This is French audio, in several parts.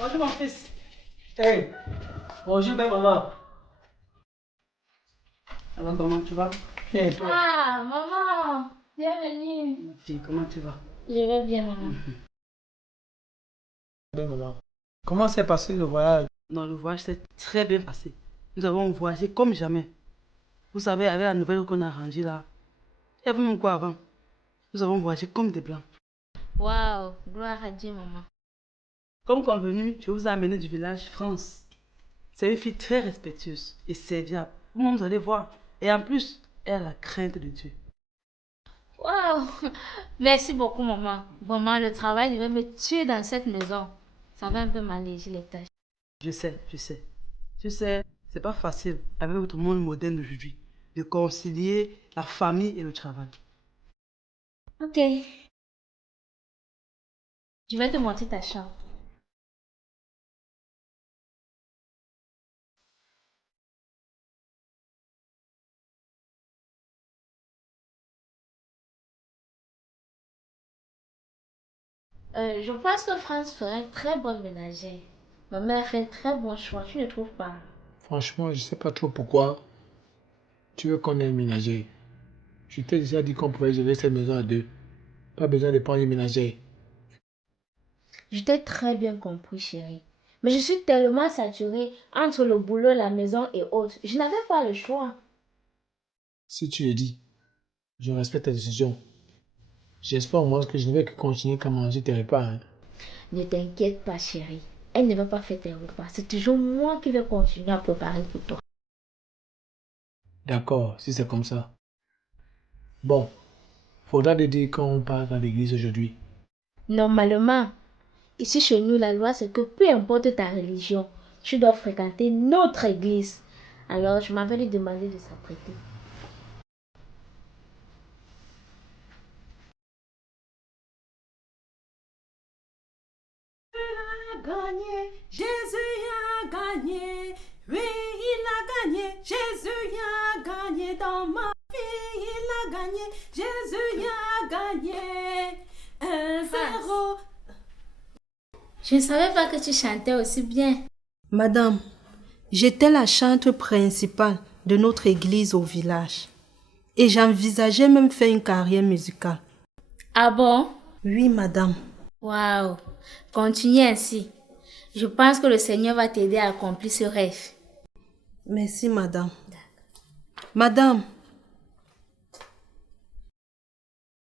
Bonjour mon fils. Hey, bonjour belle maman. Alors comment tu vas? Et toi? Ah, maman, bienvenue. Ma fille, comment tu vas? Je vais bien, maman. Belle maman. Comment s'est passé le voyage? Non, le voyage s'est très bien passé. Nous avons voyagé comme jamais. Vous savez, avec la nouvelle qu'on a rangée là, il y avait même quoi avant. Nous avons voyagé comme des blancs. Waouh, gloire à Dieu, maman. Comme convenu, je vous ai amené du village France. C'est une fille très respectueuse et serviable. Vous-même, vous allez voir. Et en plus, elle a la crainte de Dieu. Waouh, merci beaucoup, maman. Vraiment, le travail devait me tuer dans cette maison. Ça va un peu m'alléger les tâches. Je sais, je sais. Je sais, c'est pas facile avec votre monde moderne d'aujourd'hui de concilier la famille et le travail. Ok, je vais te montrer ta chambre. Je pense que France ferait un très bon ménager. Ma mère fait un très bon choix, tu ne trouves pas? Franchement, je sais pas trop pourquoi tu veux qu'on ait un ménager. Je t'ai déjà dit qu'on pouvait gérer cette maison à deux. Pas besoin de prendre une ménagère. Je t'ai très bien compris, chérie. Mais je suis tellement saturée entre le boulot, la maison et autres. Je n'avais pas le choix. Si tu le dis, je respecte ta décision. J'espère au moins que je ne vais que continuer qu'à manger tes repas, hein. Ne t'inquiète pas, chérie. Elle ne va pas faire tes repas. C'est toujours moi qui vais continuer à préparer pour toi. D'accord, si c'est comme ça. Bon, faudra te dire quand on part à l'église aujourd'hui. Normalement, ici chez nous, la loi c'est que peu importe ta religion, tu dois fréquenter notre église. Alors, je m'avais lui demandé de s'apprêter. Gagné, Jésus a gagné, oui il a gagné, Jésus a gagné dans ma vie, il a gagné, Jésus a gagné, 1-0. Je ne savais pas que tu chantais aussi bien. Madame, j'étais la chanteuse principale de notre église au village et j'envisageais même faire une carrière musicale. Ah bon? Oui, madame. Waouh! Continue ainsi. Je pense que le Seigneur va t'aider à accomplir ce rêve. Merci, madame. Madame,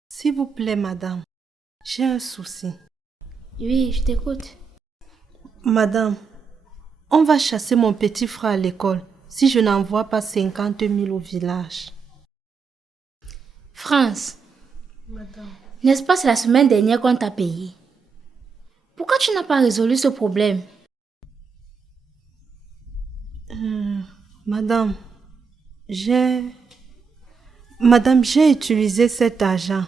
s'il vous plaît, madame, j'ai un souci. Oui, je t'écoute. Madame, on va chasser mon petit frère à l'école si je n'envoie pas 50 000 au village. France, Madame. n'est-ce pas c'est la semaine dernière qu'on t'a payé? Pourquoi tu n'as pas résolu ce problème? Madame, Madame, j'ai utilisé cet argent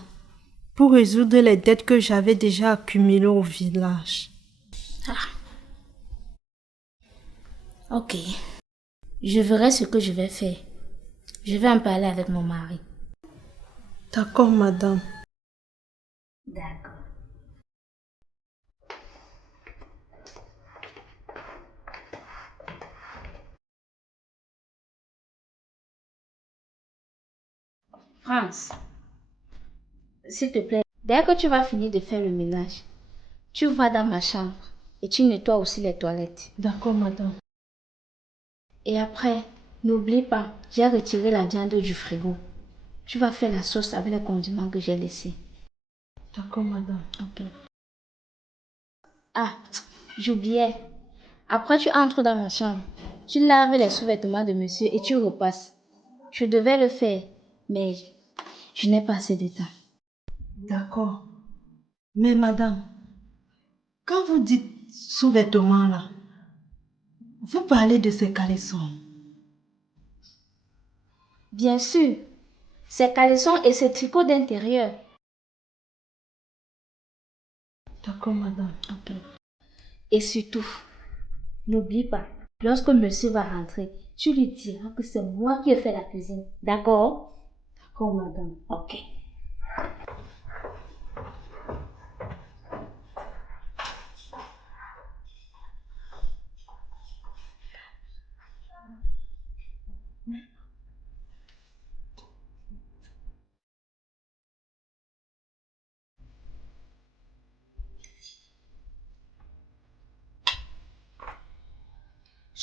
pour résoudre les dettes que j'avais déjà accumulées au village. Ok. Je verrai ce que je vais faire. Je vais en parler avec mon mari. D'accord, madame. D'accord. France, s'il te plaît, dès que tu vas finir de faire le ménage, tu vas dans ma chambre et tu nettoies aussi les toilettes. D'accord, madame. Et après, n'oublie pas, j'ai retiré la viande du frigo. Tu vas faire la sauce avec les condiments que j'ai laissés. D'accord, madame. Ok. Ah, j'oubliais. Après, tu entres dans ma chambre. Tu laves les sous-vêtements de monsieur et tu repasses. Je devais le faire, mais je n'ai pas assez de temps. D'accord. Mais madame, quand vous dites sous-vêtements là, vous parlez de ces caleçons. Bien sûr, ces caleçons et ces tricots d'intérieur. D'accord, madame. Ok. Et surtout, n'oublie pas, lorsque monsieur va rentrer, tu lui diras que c'est moi qui ai fait la cuisine. D'accord? D'accord, madame. Ok.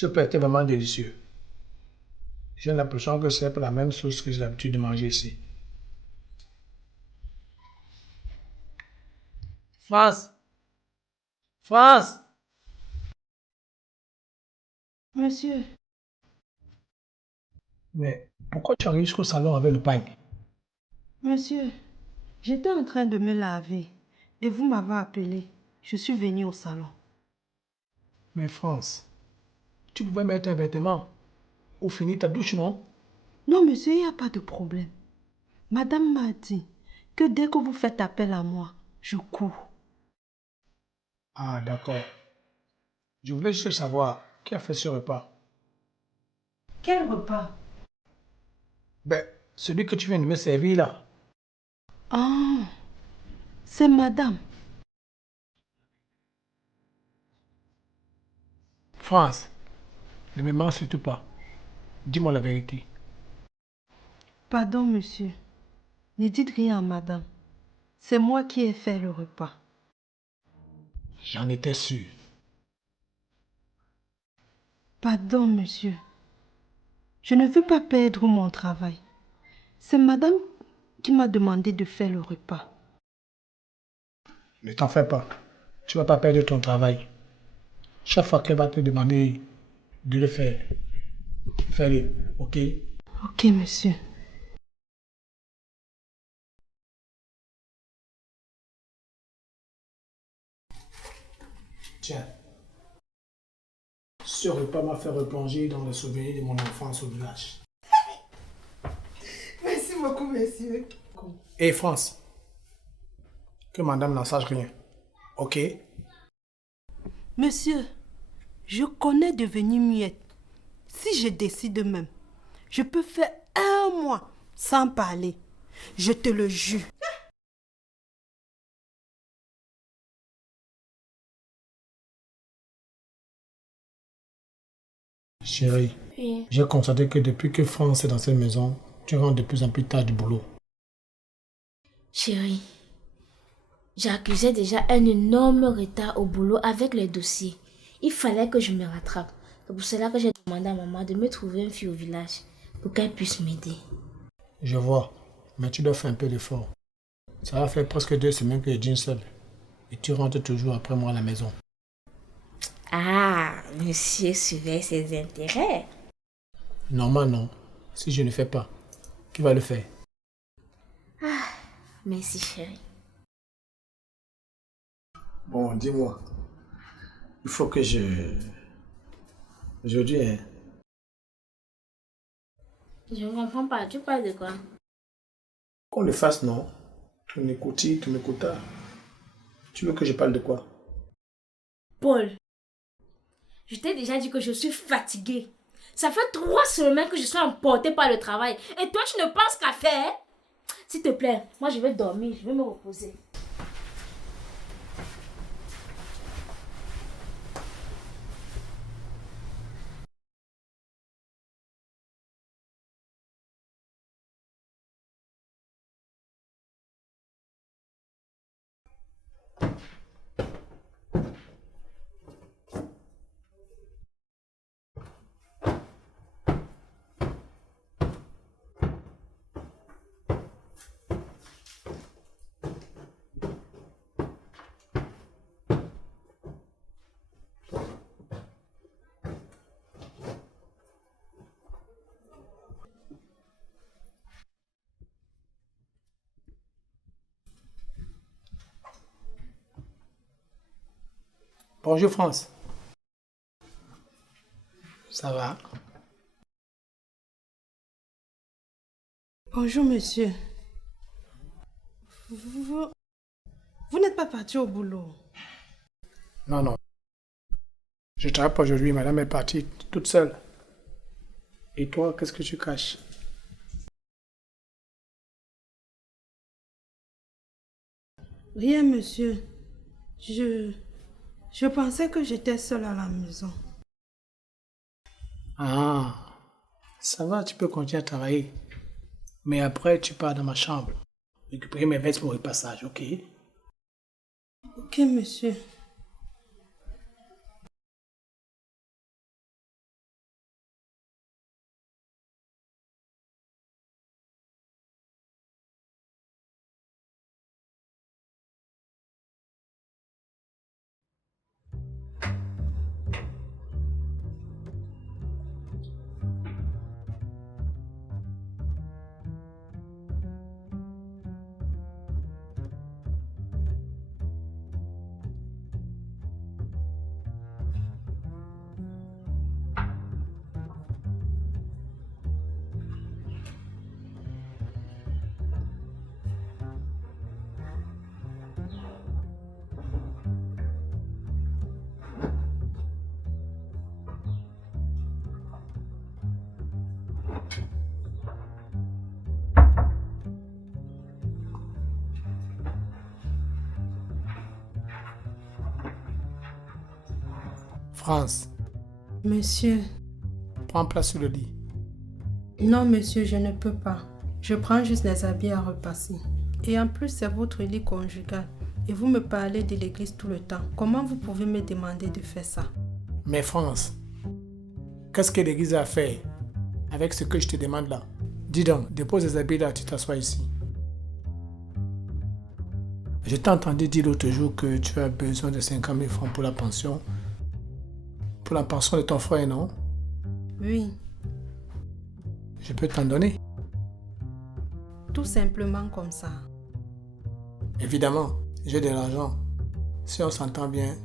Ce plat était vraiment délicieux. J'ai l'impression que c'est pas la même sauce que j'ai l'habitude de manger ici. France! France! Monsieur, Mais pourquoi tu arrives jusqu'au salon avec le pain? monsieur, j'étais en train de me laver et vous m'avez appelé. Je suis venue au salon. Mais France, tu pouvais mettre un vêtement ou finir ta douche, non? Non, monsieur, il n'y a pas de problème. Madame m'a dit que dès que vous faites appel à moi, je cours. Ah, d'accord. Je voulais juste savoir qui a fait ce repas. Quel repas? Ben, celui que tu viens de me servir là. Ah, c'est madame. France, ne me mens surtout pas. Dis-moi la vérité. Pardon, monsieur. Ne dites rien à madame. C'est moi qui ai fait le repas. J'en étais sûr. Pardon, monsieur. Je ne veux pas perdre mon travail. C'est madame qui m'a demandé de faire le repas. Ne t'en fais pas. Tu vas pas perdre ton travail. Chaque fois qu'elle va te demander de le faire, fais-le, ok? Ok, monsieur. Tiens. Ce repas m'a fait replonger dans les souvenirs de mon enfance au village. Merci beaucoup, monsieur. Et France, que madame n'en sache rien, ok? Monsieur, je connais devenir muette. Si je décide même, je peux faire 1 mois sans parler. Je te le jure. Chérie, Oui. j'ai constaté que depuis que France est dans cette maison, tu rentres de plus en plus tard du boulot. Chérie, j'accusais déjà un énorme retard au boulot avec les dossiers. Il fallait que je me rattrape. C'est pour cela que j'ai demandé à maman de me trouver une fille au village pour qu'elle puisse m'aider. Je vois, mais tu dois faire un peu d'effort. Ça va faire presque 2 semaines que je dîne seul. Et tu rentres toujours après moi à la maison. Ah, monsieur surveille ses intérêts. Normalement, non. Si je ne fais pas, qui va le faire? Merci chérie. Bon, dis-moi. Il faut que je... Aujourd'hui, hein, Je ne comprends pas, tu parles de quoi? qu'on le fasse, non? Ton écoutis, ton écouta. Tu veux que je parle de quoi? Paul, je t'ai déjà dit que je suis fatiguée. Ça fait 3 semaines que je suis emportée par le travail. Et toi, tu ne penses qu'à faire? S'il te plaît, moi je vais dormir, je vais me reposer. Bonjour France. Ça va? Bonjour, monsieur. Vous n'êtes pas parti au boulot. Non, non. Je travaille pas aujourd'hui, madame est partie toute seule. Et toi, qu'est-ce que tu caches? Rien, monsieur. Je pensais que j'étais seule à la maison. Ah, ça va, tu peux continuer à travailler. Mais après, tu pars dans ma chambre. Récupérer mes vêtements au passage, ok? Ok, monsieur. France, Monsieur, prends place sur le lit. non monsieur, je ne peux pas. Je prends juste les habits à repasser. Et en plus, c'est votre lit conjugal. Et vous me parlez de l'église tout le temps. Comment vous pouvez me demander de faire ça? Mais France, qu'est-ce que l'église a fait avec ce que je te demande là? Dis donc, dépose les habits là, tu t'assois ici. Je t'ai entendu dire l'autre jour que tu as besoin de 50 000 francs pour la pension. Pour la pension de ton frère, non? Oui, Je peux t'en donner. tout simplement comme ça. Évidemment, j'ai de l'argent. Si on s'entend bien,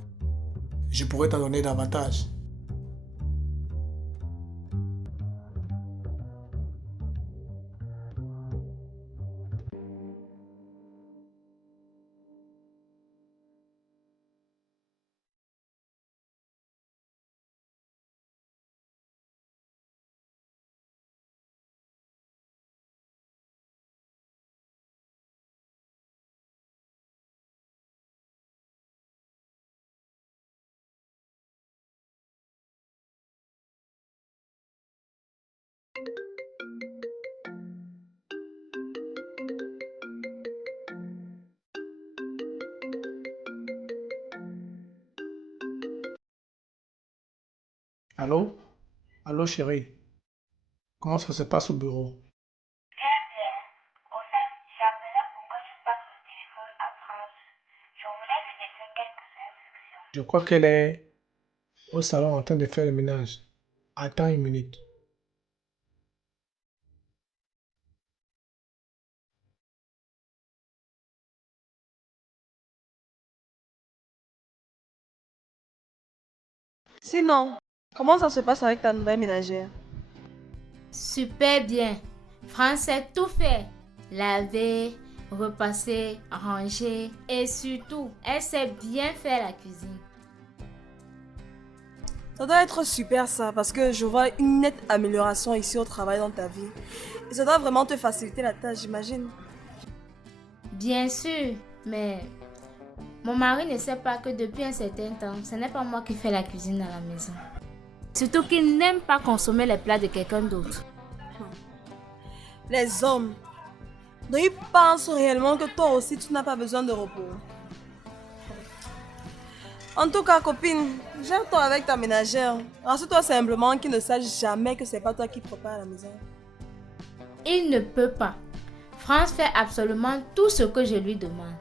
je pourrais t'en donner davantage. Allô? Allô chérie? Comment ça se passe au bureau? Très bien. Au fait, j'appelais pour que tu passes le téléphone à France. Je voulais lui laisser quelques instructions. Je crois qu'elle est au salon en train de faire le ménage. Attends une minute. Sinon, comment ça se passe avec ta nouvelle ménagère? Super bien. France sait tout faire. Laver, repasser, ranger et surtout, elle sait bien faire la cuisine. Ça doit être super ça, parce que je vois une nette amélioration ici au travail dans ta vie. Et ça doit vraiment te faciliter la tâche, j'imagine. Bien sûr, mais mon mari ne sait pas que depuis un certain temps, ce n'est pas moi qui fais la cuisine à la maison. Surtout qu'il n'aime pas consommer les plats de quelqu'un d'autre. Les hommes. Donc ils pensent réellement que toi aussi tu n'as pas besoin de repos. En tout cas, copine, gère-toi avec ta ménagère. Rassure-toi simplement qu'il ne sache jamais que c'est pas toi qui prépare la maison. Il ne peut pas. France fait absolument tout ce que je lui demande.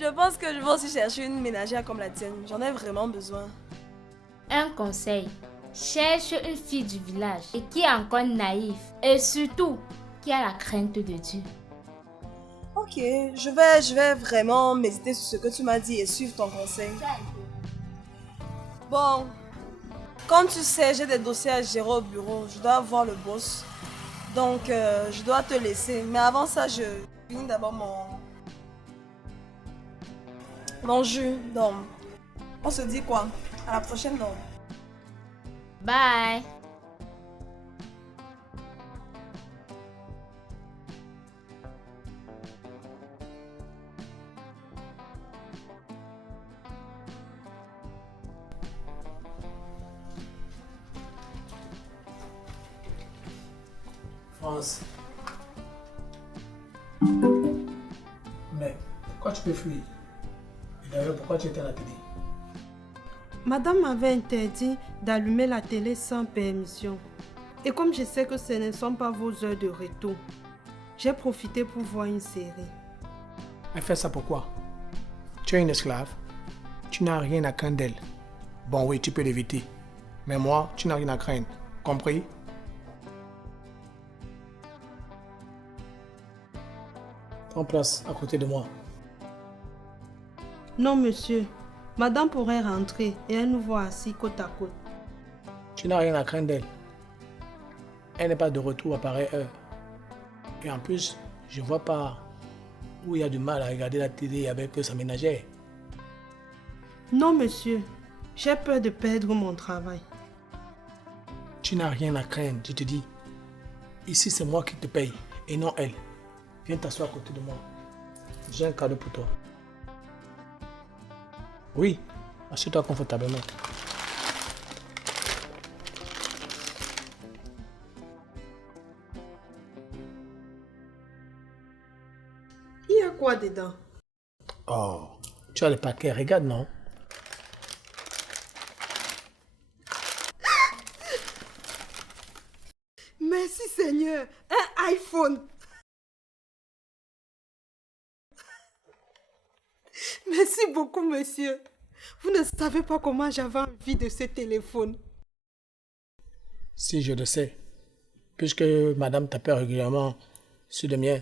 Je pense que je vais aussi chercher une ménagère comme la tienne. J'en ai vraiment besoin. Un conseil, cherche une fille du village et qui est encore naïve et surtout qui a la crainte de Dieu. Ok, je vais vraiment méditer sur ce que tu m'as dit et suivre ton conseil. Bon, comme tu sais, j'ai des dossiers à gérer au bureau. Je dois voir le boss. Donc, je dois te laisser. Mais avant ça, je finis d'abord mon jus. Donc, on se dit quoi? À la prochaine, donc. Bye. France. Mais pourquoi tu peux fuir? Et d'ailleurs, pourquoi tu étais à la télé? Madame m'avait interdit d'allumer la télé sans permission. Et comme je sais que ce ne sont pas vos heures de retour, j'ai profité pour voir une série. Elle fait ça pourquoi? Tu es une esclave. Tu n'as rien à craindre d'elle. Bon oui, tu peux l'éviter. Mais moi, tu n'as rien à craindre. Compris? Prends place à côté de moi. Non, monsieur. Madame pourrait rentrer et elle nous voit assis côte à côte. Tu n'as rien à craindre d'elle. Elle n'est pas de retour à pareille heure. Et en plus, je ne vois pas où il y a du mal à regarder la télé avec sa ménagère. Non, monsieur. J'ai peur de perdre mon travail. Tu n'as rien à craindre, je te dis. Ici, c'est moi qui te paye et non elle. Viens t'asseoir à côté de moi. J'ai un cadeau pour toi. Oui, Assieds-toi confortablement. Il y a quoi dedans? Oh, tu as le paquet, regarde, non? Merci Seigneur, un iPhone. Merci beaucoup, monsieur. Vous ne savez pas comment j'avais envie de ce téléphone. Si, je le sais. Puisque madame t'appelle régulièrement sur le mien.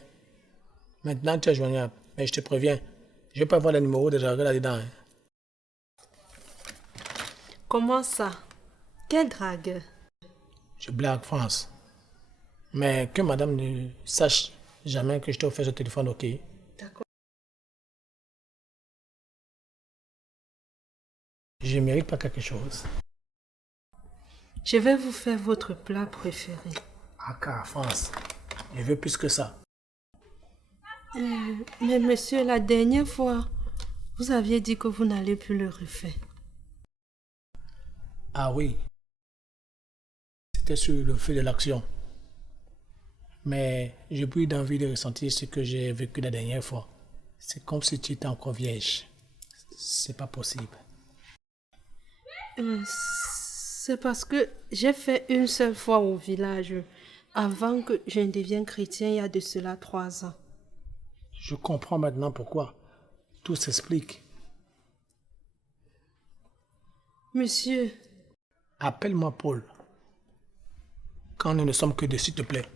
Maintenant, tu es joignable. Mais je te préviens, je ne vais pas avoir le numéro de dragueur là-dedans. Hein. Comment ça? Quel dragueur? Je blague, France. Mais que madame ne sache jamais que je t'ai offert ce téléphone, ok? D'accord. Je ne mérite pas quelque chose. Je vais vous faire votre plat préféré. Aka, France. Je veux plus que ça. Mais monsieur, la dernière fois, vous aviez dit que vous n'allez plus le refaire. Ah oui. C'était sur le feu de l'action. Mais j'ai plus d'envie de ressentir ce que j'ai vécu la dernière fois. C'est comme si tu étais encore vierge. C'est pas possible. C'est parce que j'ai fait une seule fois au village avant que je ne devienne chrétien il y a de cela 3 ans. Je comprends maintenant pourquoi. Tout s'explique. Monsieur, Appelle-moi Paul. Quand nous ne sommes que deux, s'il te plaît.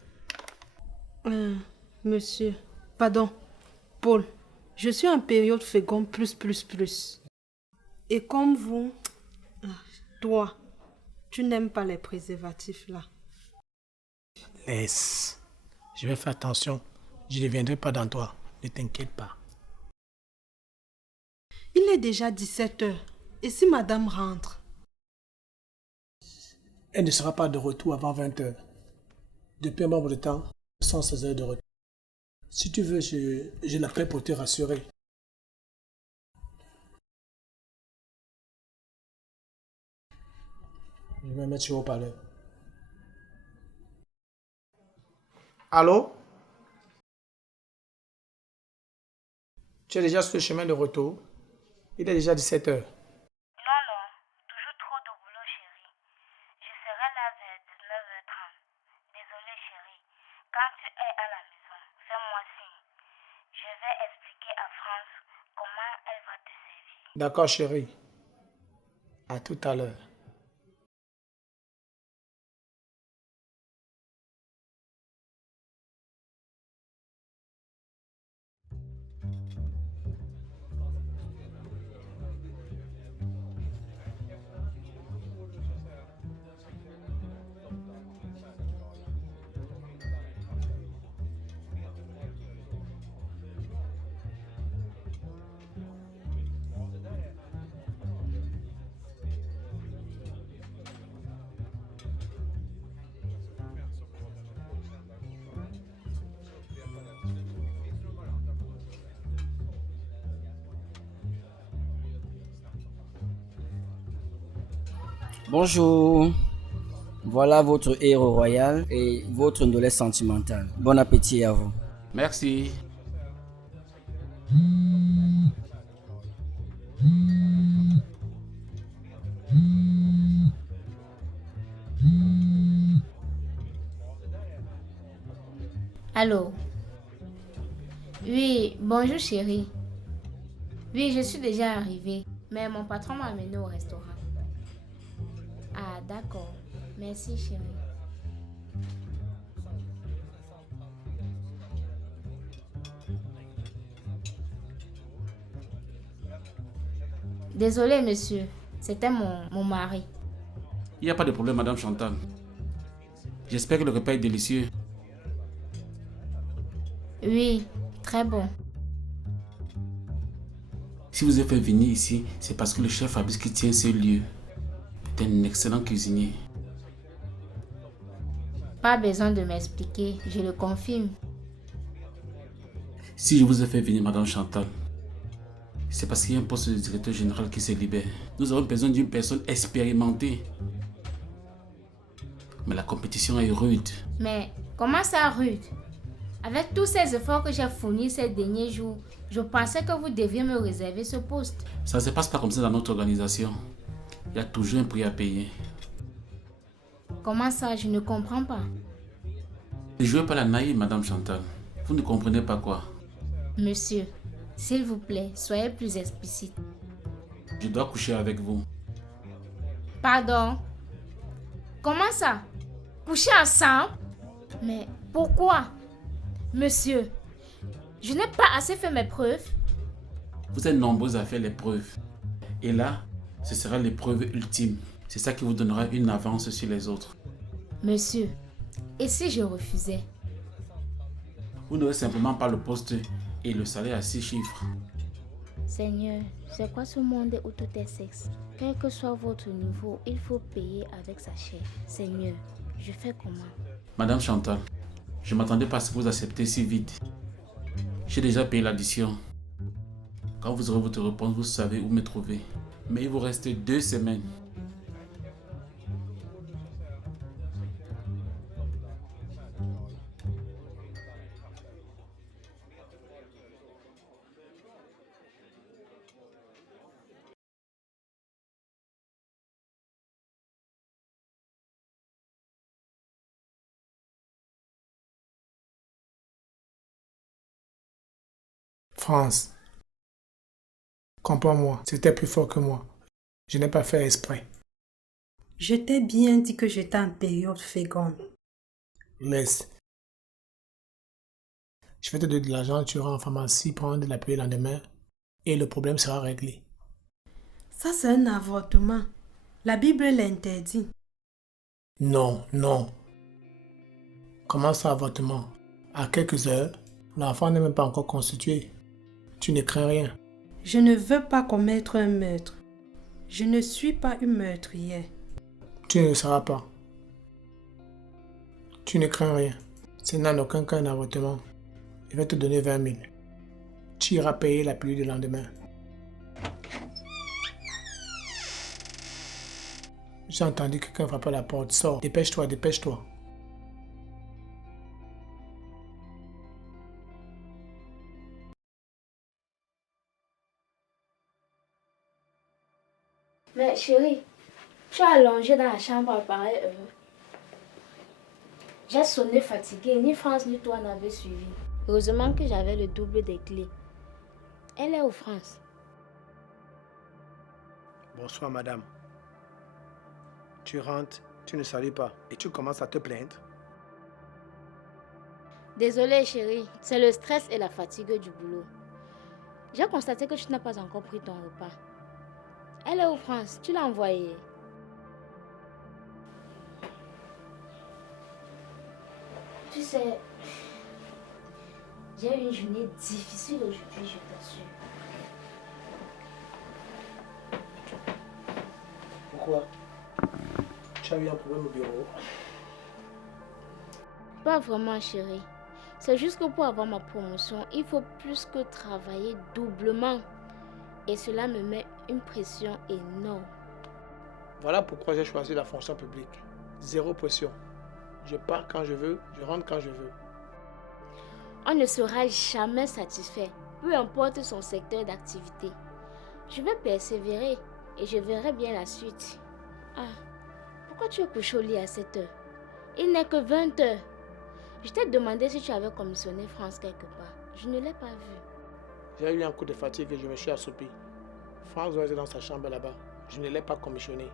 monsieur, pardon, Paul, je suis en période féconde plus. Et comme vous, toi, tu n'aimes pas les préservatifs là. Laisse. Je vais faire attention. Je ne viendrai pas dans toi. Ne t'inquiète pas. Il est déjà 17 heures. Et si madame rentre? Elle ne sera pas de retour avant 20 heures. Depuis un moment de temps, ce sont 16 heures de retour. Si tu veux, je l'appelle pour te rassurer. Je vais mettre sur haut-parleur. Allô? Tu es déjà sur le chemin de retour? Il est déjà 17 heures. Non, toujours trop de boulot, chérie. Je serai là vers 19h30. Désolée, chérie. Quand tu es à la maison, fais-moi signe. Je vais expliquer à France comment elle va te servir. D'accord, chérie. À tout à l'heure. Bonjour, voilà votre héros royal et votre ndolé sentimental. Bon appétit à vous. Merci. Allô? Oui, bonjour chérie. Oui, je suis déjà arrivée, mais mon patron m'a amené au restaurant. Ah, d'accord. Merci chérie. Désolé monsieur, c'était mon mari. Il n'y a pas de problème, Madame Chantal. J'espère que le repas est délicieux. Oui, très bon. Si vous êtes fait venir ici, c'est parce que le chef Fabrice qui tient ce lieu est un excellent cuisinier. Pas besoin de m'expliquer, je le confirme. Si je vous ai fait venir, Madame Chantal, C'est parce qu'il y a un poste de directeur général qui se libère. Nous avons besoin d'une personne expérimentée. Mais la compétition est rude. Mais comment ça rude? Avec tous ces efforts que j'ai fournis ces derniers jours, je pensais que vous deviez me réserver ce poste. Ça ne se passe pas comme ça dans notre organisation. Il y a toujours un prix à payer. Comment ça? Je ne comprends pas. Ne jouez pas la naïve, Madame Chantal. Vous ne comprenez pas quoi. Monsieur, s'il vous plaît, soyez plus explicite. Je dois coucher avec vous. Pardon? Comment ça? Coucher ensemble? Mais pourquoi? Monsieur, je n'ai pas assez fait mes preuves. Vous êtes nombreux à faire les preuves. Et là, ce sera l'épreuve ultime. C'est ça qui vous donnera une avance sur les autres. Monsieur, et si je refusais? Vous n'aurez simplement pas le poste et le salaire à 6 chiffres. Seigneur, c'est quoi ce monde où tout est sexe? Quel que soit votre niveau, il faut payer avec sa chair. Seigneur, je fais comment? Madame Chantal, je ne m'attendais pas à ce que vous acceptiez si vite. J'ai déjà payé l'addition. Quand vous aurez votre réponse, vous savez où me trouver. Mais il vous reste 2 semaines. France, comprends-moi, c'était plus fort que moi. Je n'ai pas fait exprès. Je t'ai bien dit que j'étais en période féconde. Laisse. Je vais te donner de l'argent, tu iras en pharmacie prendre de la pilule le lendemain et le problème sera réglé. Ça, c'est un avortement. La Bible l'interdit. Non, non. Comment ça, avortement? À quelques heures, l'enfant n'est même pas encore constitué. Tu ne crains rien. Je ne veux pas commettre un meurtre. Je ne suis pas une meurtrière. Tu ne le seras pas. Tu ne crains rien. Ce n'est en aucun cas un avortement. Je vais te donner 20 000. Tu iras payer la pilule du lendemain. J'ai entendu quelqu'un frapper à la porte. Sors. Dépêche-toi, dépêche-toi. Mais chérie, tu es allongée dans la chambre à pareille heure. J'ai sonné fatiguée, ni France ni toi n'avaient suivi. Heureusement que j'avais le double des clés. Elle est où, France? Bonsoir, madame. Tu rentres, tu ne salues pas et tu commences à te plaindre. Désolée chérie, c'est le stress et la fatigue du boulot. J'ai constaté que tu n'as pas encore pris ton repas. Elle est où, France? Tu l'as envoyée? Tu sais, j'ai eu une journée difficile aujourd'hui, je t'assure. Pourquoi? Tu as eu un problème au bureau? Pas vraiment, chérie. C'est juste que pour avoir ma promotion, il faut plus que travailler doublement. Et cela me met une pression énorme. Voilà pourquoi j'ai choisi la fonction publique. Zéro pression. Je pars quand je veux, je rentre quand je veux. On ne sera jamais satisfait, peu importe son secteur d'activité. Je vais persévérer et je verrai bien la suite. Ah, pourquoi tu es couché au lit à 7 heures? Il n'est que 20 heures. Je t'ai demandé si tu avais commissionné France quelque part. Je ne l'ai pas vu. J'ai eu un coup de fatigue et je me suis assoupi. France doit être dans sa chambre là-bas. Je ne l'ai pas commissionné.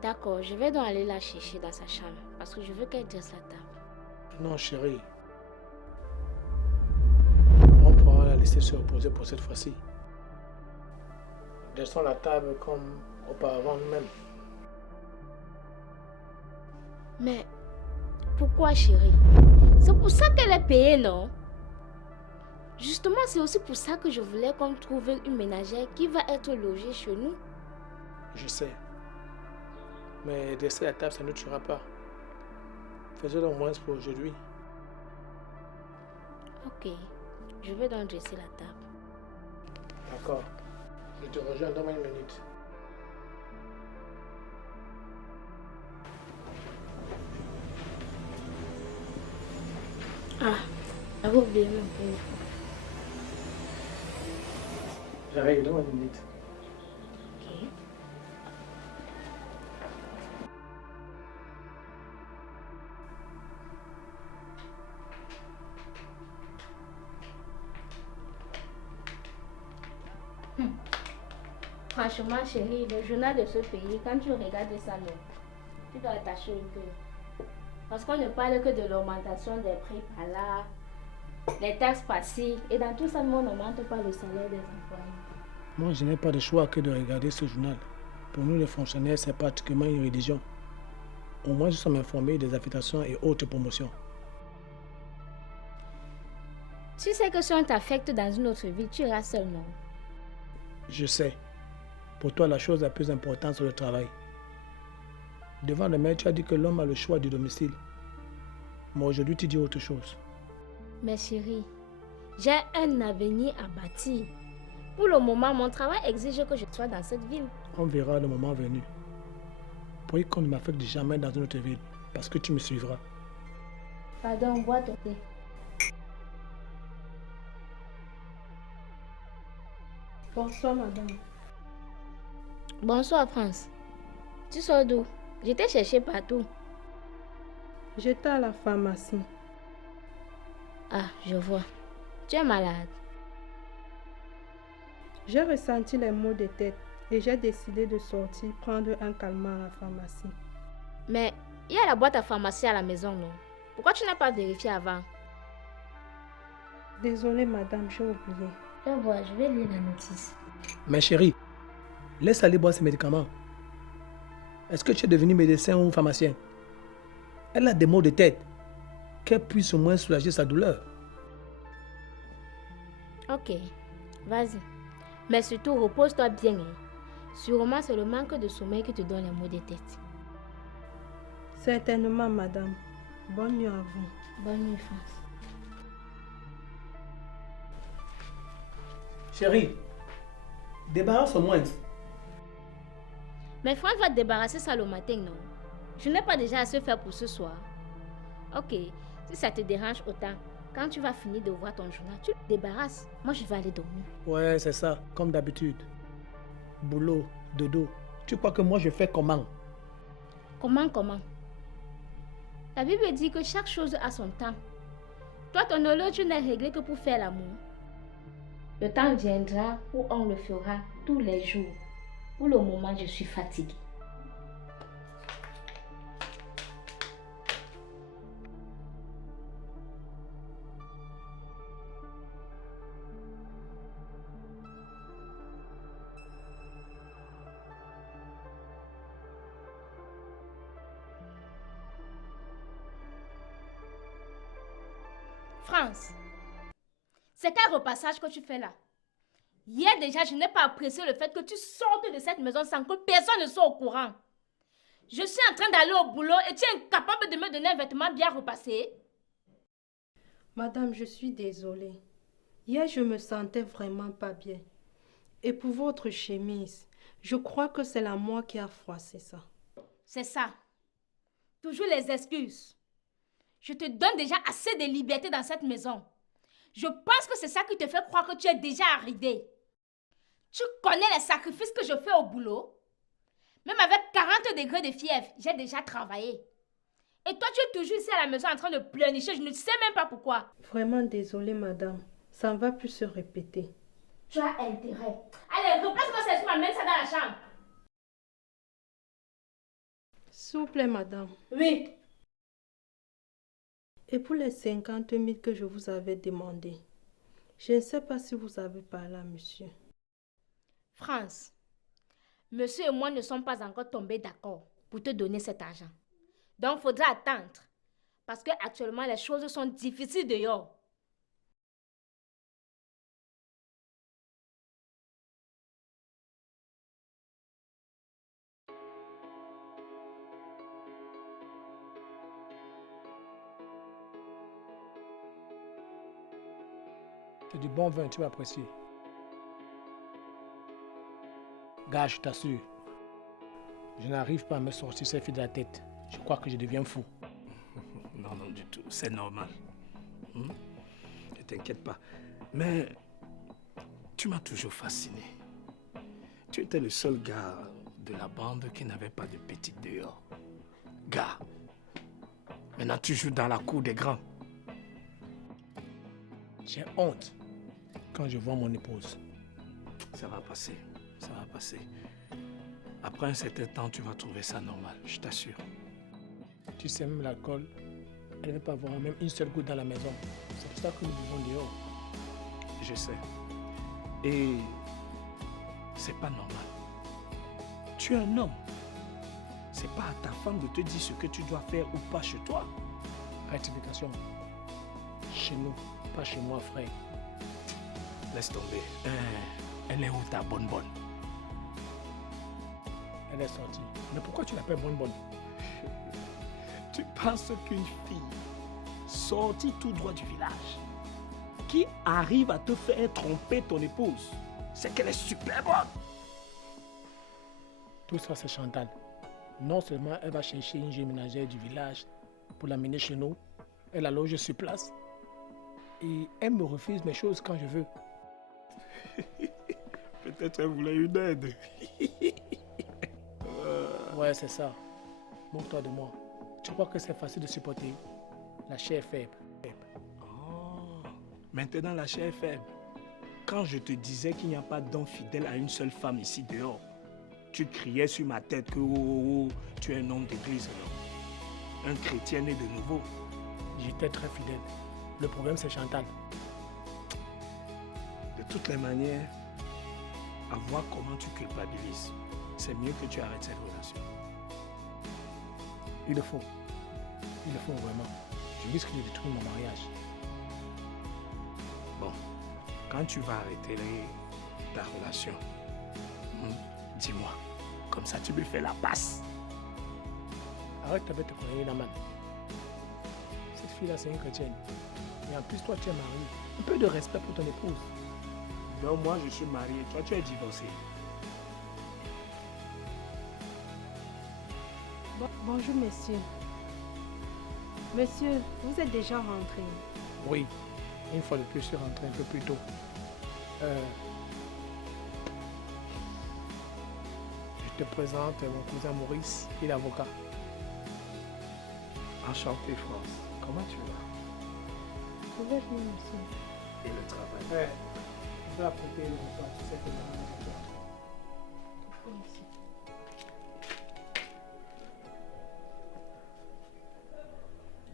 D'accord, je vais donc aller la chercher dans sa chambre parce que je veux qu'elle dresse la table. Non, chérie. On pourra la laisser se reposer pour cette fois-ci. Dressons la table comme auparavant nous-mêmes. Mais pourquoi, chérie? C'est pour ça qu'elle est payée, non? Justement, c'est aussi pour ça que je voulais qu'on trouve une ménagère qui va être logée chez nous. Je sais. Mais dresser la table, ça ne tuera pas. Faisons-le au moins pour aujourd'hui. Ok, je vais donc dresser la table. D'accord. jeune, donne-moi une minute. Ah, j'avais oublié mon téléphone. J'arrive, donne-moi une minute. Ok. Franchement, chérie, le journal de ce pays, quand tu regardes ça, non, tu dois attacher un peu. Parce qu'on ne parle que de l'augmentation des prix par là, les taxes par-ci, et dans tout ça, on n'augmente pas le salaire des employés. Moi, je n'ai pas de choix que de regarder ce journal. Pour nous, les fonctionnaires, c'est pratiquement une religion. Au moins, nous sommes informés des affectations et autres promotions. Tu sais que si on t'affecte dans une autre ville, tu iras seul, non? Je sais. Pour toi, la chose la plus importante, c'est le travail. Devant le maire, tu as dit que l'homme a le choix du domicile. Mais aujourd'hui, tu dis autre chose. Mais chérie, j'ai un avenir à bâtir. Pour le moment, mon travail exige que je sois dans cette ville. On verra le moment venu. Pour qu'on ne m'affecte jamais dans une autre ville, parce que tu me suivras. Pardon, bois ton thé. Bonsoir, madame. Bonsoir, France. Tu sors d'où? Je t'ai cherché partout. J'étais à la pharmacie. Ah, je vois. Tu es malade. J'ai ressenti les maux de tête et j'ai décidé de sortir prendre un calmant à la pharmacie. Mais il y a la boîte à pharmacie à la maison, non? Pourquoi tu n'as pas vérifié avant? Désolée, madame, j'ai oublié. Je vois, je vais lire la notice. Mais chérie, laisse aller boire ses médicaments. Est-ce que tu es devenu médecin ou pharmacien? Elle a des maux de tête. Qu'elle puisse au moins soulager sa douleur. Ok, vas-y. Mais surtout, repose-toi bien. Hein. Sûrement, c'est le manque de sommeil qui te donne les maux de tête. Certainement, madame. Bonne nuit à vous. Bonne nuit, France. Chérie, débarrasse au moins. Mais France va te débarrasser ça le matin, non? Je n'ai pas déjà assez faire pour ce soir. Ok, si ça te dérange autant, quand tu vas finir de voir ton journal, tu te débarrasses. Moi, je vais aller dormir. Ouais, c'est ça, comme d'habitude. Boulot, dodo. Tu crois que moi je fais comment? Comment? La Bible dit que chaque chose a son temps. Toi, ton horloge n'est réglé que pour faire l'amour. Le temps viendra où on le fera tous les jours. Pour le moment, je suis fatiguée. France, c'est quel repassage que tu fais là? Hier déjà, je n'ai pas apprécié le fait que tu sortes de cette maison sans que personne ne soit au courant. Je suis en train d'aller au boulot et tu es incapable de me donner un vêtement bien repassé. Madame, je suis désolée. Hier, je me sentais vraiment pas bien. Et pour votre chemise, je crois que c'est la moi qui a froissé ça. C'est ça. Toujours les excuses. Je te donne déjà assez de liberté dans cette maison. Je pense que c'est ça qui te fait croire que tu es déjà arrivé. Tu connais les sacrifices que je fais au boulot? Même avec 40 degrés de fièvre, j'ai déjà travaillé. Et toi, tu es toujours ici à la maison en train de pleurnicher. Je ne sais même pas pourquoi. Vraiment désolée, madame. Ça ne va plus se répéter. Tu as intérêt. Allez, replace-moi cette soie, mets ça dans la chambre. S'il vous plaît, madame. Oui. Et pour les 50 000 que je vous avais demandé, je ne sais pas si vous avez parlé à monsieur. France, monsieur et moi ne sommes pas encore tombés d'accord pour te donner cet argent. Donc, il faudra attendre. Parce que actuellement, les choses sont difficiles dehors. C'est du bon vin, tu vas apprécier. Gars, je t'assure, je n'arrive pas à me sortir cette fille de la tête. Je crois que je deviens fou. Non, non, du tout. C'est normal. Ne t'inquiète pas. Mais tu m'as toujours fasciné. Tu étais le seul gars de la bande qui n'avait pas de petite dehors. Gars, maintenant tu joues dans la cour des grands. J'ai honte quand je vois mon épouse. Ça va passer, ça va passer. Après un certain temps, tu vas trouver ça normal, je t'assure. Tu sais, même l'alcool, elle ne veut pas avoir même une seule goutte dans la maison. C'est pour ça que nous vivons dehors. Je sais. Et c'est pas normal. Tu es un homme. C'est pas à ta femme de te dire ce que tu dois faire ou pas chez toi. Rectification. Chez nous, pas chez moi, frère. Laisse tomber. Elle est où ta bonne? Elle est sortie. Mais pourquoi tu l'appelles bonne? Tu penses qu'une fille sortie tout droit du village, qui arrive à te faire tromper ton épouse, c'est qu'elle est super bonne. Tout ça, c'est Chantal. Non seulement elle va chercher une jeune ménagère du village pour l'amener chez nous, elle la loge sur place, et elle me refuse mes choses quand je veux. Peut-être elle voulait une aide. Ouais, c'est ça. Moque-toi de moi. Tu crois que c'est facile de supporter? La chair est faible. Oh, maintenant la chair est faible. Quand je te disais qu'il n'y a pas d'homme fidèle à une seule femme ici dehors, tu criais sur ma tête que tu es un homme d'église. Un chrétien né de nouveau. J'étais très fidèle. Le problème, c'est Chantal. De toutes les manières, à voir comment tu culpabilises, c'est mieux que tu arrêtes cette relation. Il le faut. Il le faut vraiment. Je risque de détruire mon mariage. Bon, quand tu vas arrêter ta relation, dis-moi. Comme ça, tu me fais la passe. Arrête avec tes conneries, Naman. Cette fille-là, c'est une chrétienne. Et en plus, toi, tu es marié. Un peu de respect pour ton épouse. Donc, moi, je suis marié. Toi, tu es divorcé. Bonjour, monsieur. Monsieur, vous êtes déjà rentré? Oui. Une fois de plus, je suis rentré un peu plus tôt. Je te présente mon cousin Maurice, il est avocat. Enchanté, France. Comment tu vas? Vous êtes bien, monsieur. Et le travail? Ouais. Je vais apprêter le repas, tu sais que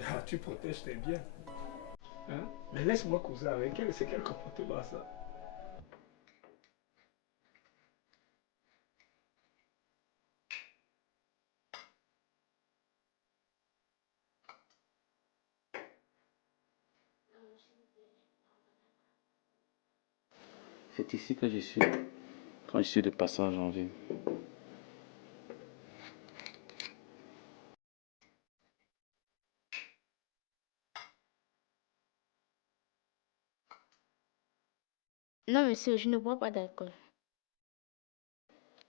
Ah, tu protèges tes biens. Hein? Mais laisse-moi causer avec elle, c'est quel comportement ça? C'est ici que je suis quand je suis de passage en ville. Non, monsieur, je ne bois pas d'alcool.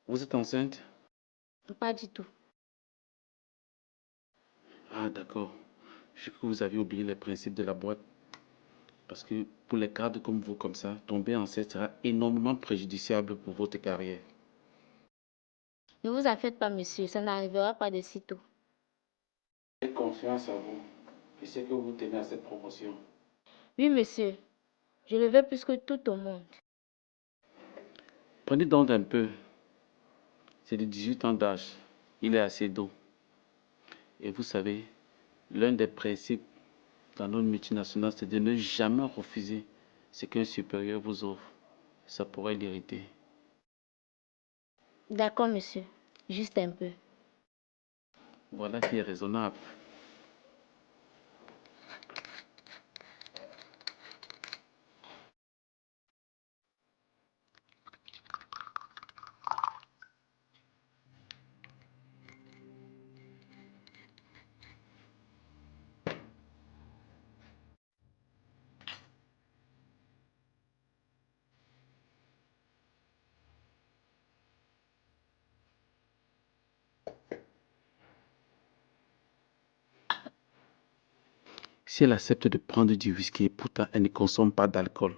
Vous êtes enceinte? Pas du tout. Ah, d'accord. Je crois que vous avez oublié les principes de la boîte. Parce que pour les cadres comme vous, comme ça, tomber enceinte sera énormément préjudiciable pour votre carrière. Ne vous en faites pas, monsieur, ça n'arrivera pas de sitôt. J'ai confiance en vous. Je sais que vous tenez à cette promotion. Oui, monsieur, je le veux plus que tout au monde. Prenez donc un peu. C'est de 18 ans d'âge. Il est assez doux. Et vous savez, l'un des principes dans notre multinationale, c'est de ne jamais refuser ce qu'un supérieur vous offre. Ça pourrait l'irriter. D'accord, monsieur. Juste un peu. Voilà qui est raisonnable. Si elle accepte de prendre du whisky et pourtant elle ne consomme pas d'alcool,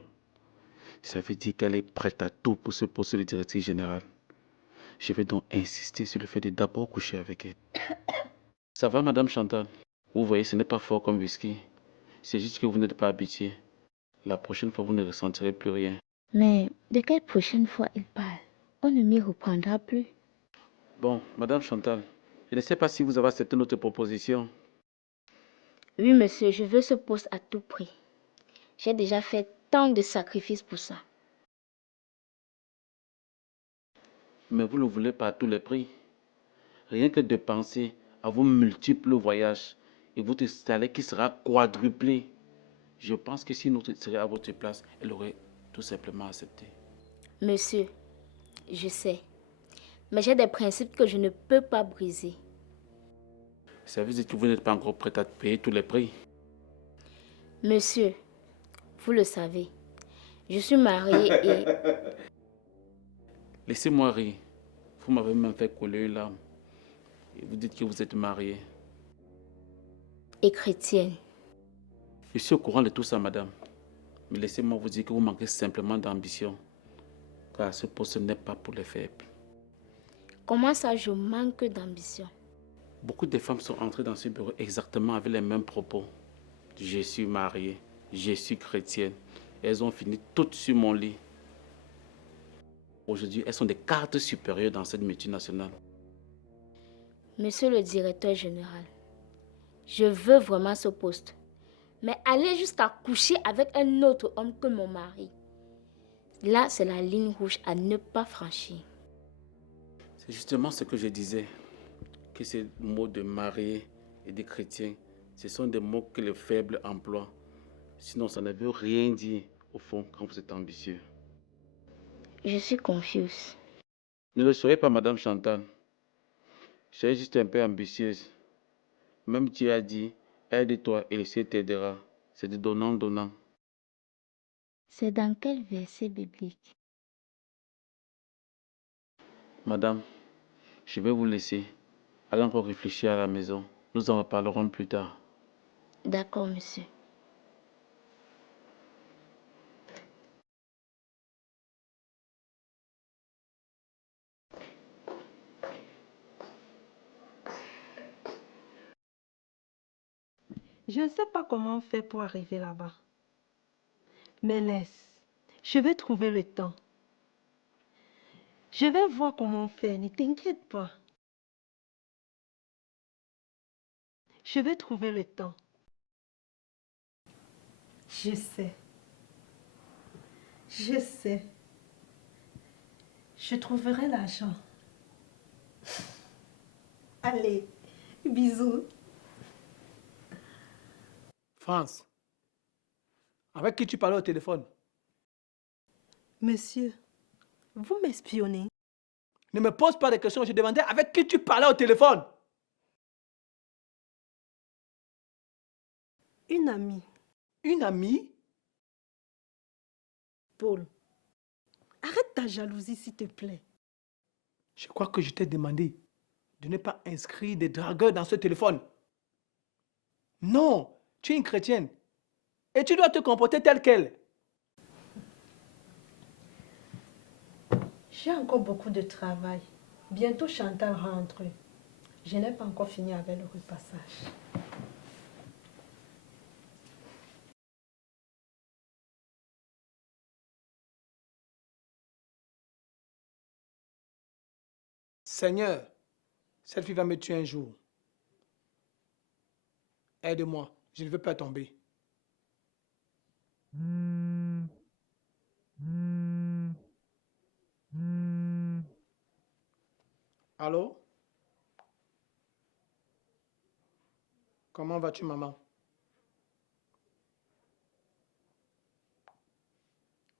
ça veut dire qu'elle est prête à tout pour ce poste de directrice générale. Je vais donc insister sur le fait de d'abord coucher avec elle. Ça va, Madame Chantal? Vous voyez, ce n'est pas fort comme whisky. C'est juste que vous n'êtes pas habitué. La prochaine fois, vous ne ressentirez plus rien. Mais de quelle prochaine fois il parle? On ne m'y reprendra plus. Bon, Madame Chantal, je ne sais pas si vous avez accepté notre proposition. Oui, monsieur, je veux ce poste à tout prix. J'ai déjà fait tant de sacrifices pour ça. Mais vous ne le voulez pas à tous les prix. Rien que de penser à vos multiples voyages et votre salaire qui sera quadruplé. Je pense que si notre serait à votre place, elle aurait tout simplement accepté. Monsieur, je sais. Mais j'ai des principes que je ne peux pas briser. Ça veut dire que vous n'êtes pas encore prêt à payer tous les prix. Monsieur, vous le savez, je suis mariée et... Laissez-moi rire. Vous m'avez même fait couler une larme. Et vous dites que vous êtes mariée. et chrétienne. Je suis au courant de tout ça, madame. Mais laissez-moi vous dire que vous manquez simplement d'ambition. Car ce poste n'est pas pour les faibles. Comment ça, je manque d'ambition? Beaucoup de femmes sont entrées dans ce bureau exactement avec les mêmes propos. Je suis mariée, je suis chrétienne. Elles ont fini toutes sur mon lit. Aujourd'hui, elles sont des cadres supérieurs dans cette multinationale. Monsieur le directeur général, je veux vraiment ce poste. Mais aller jusqu'à coucher avec un autre homme que mon mari, là, c'est la ligne rouge à ne pas franchir. C'est justement ce que je disais. Que ces mots de marié et de chrétien, ce sont des mots que les faibles emploient. Sinon, ça ne veut rien dire, au fond, quand vous êtes ambitieux. Je suis confuse. Ne le soyez pas, Madame Chantal. Soyez juste un peu ambitieuse. Même Dieu a dit, aide-toi et le ciel t'aidera. C'est de donnant. C'est dans quel verset biblique? Madame, je vais vous laisser. Allez encore réfléchir à la maison. Nous en reparlerons plus tard. D'accord, monsieur. Je ne sais pas comment on fait pour arriver là-bas. Mais laisse, je vais trouver le temps. Je vais voir comment on fait, ne t'inquiète pas. Je vais trouver le temps. Je sais. Je sais. Je trouverai l'argent. Allez, bisous. France, avec qui tu parlais au téléphone? Monsieur, vous m'espionnez. Ne me pose pas de questions, je demandais avec qui tu parlais au téléphone? Une amie. Une amie? Paul, arrête ta jalousie s'il te plaît. Je crois que je t'ai demandé de ne pas inscrire des dragueurs dans ce téléphone. Non, tu es une chrétienne. Et tu dois te comporter telle qu'elle. J'ai encore beaucoup de travail. Bientôt Chantal rentre. Je n'ai pas encore fini avec le repassage. Seigneur, cette fille va me tuer un jour. Aide-moi, je ne veux pas tomber. Allô? Comment vas-tu, maman?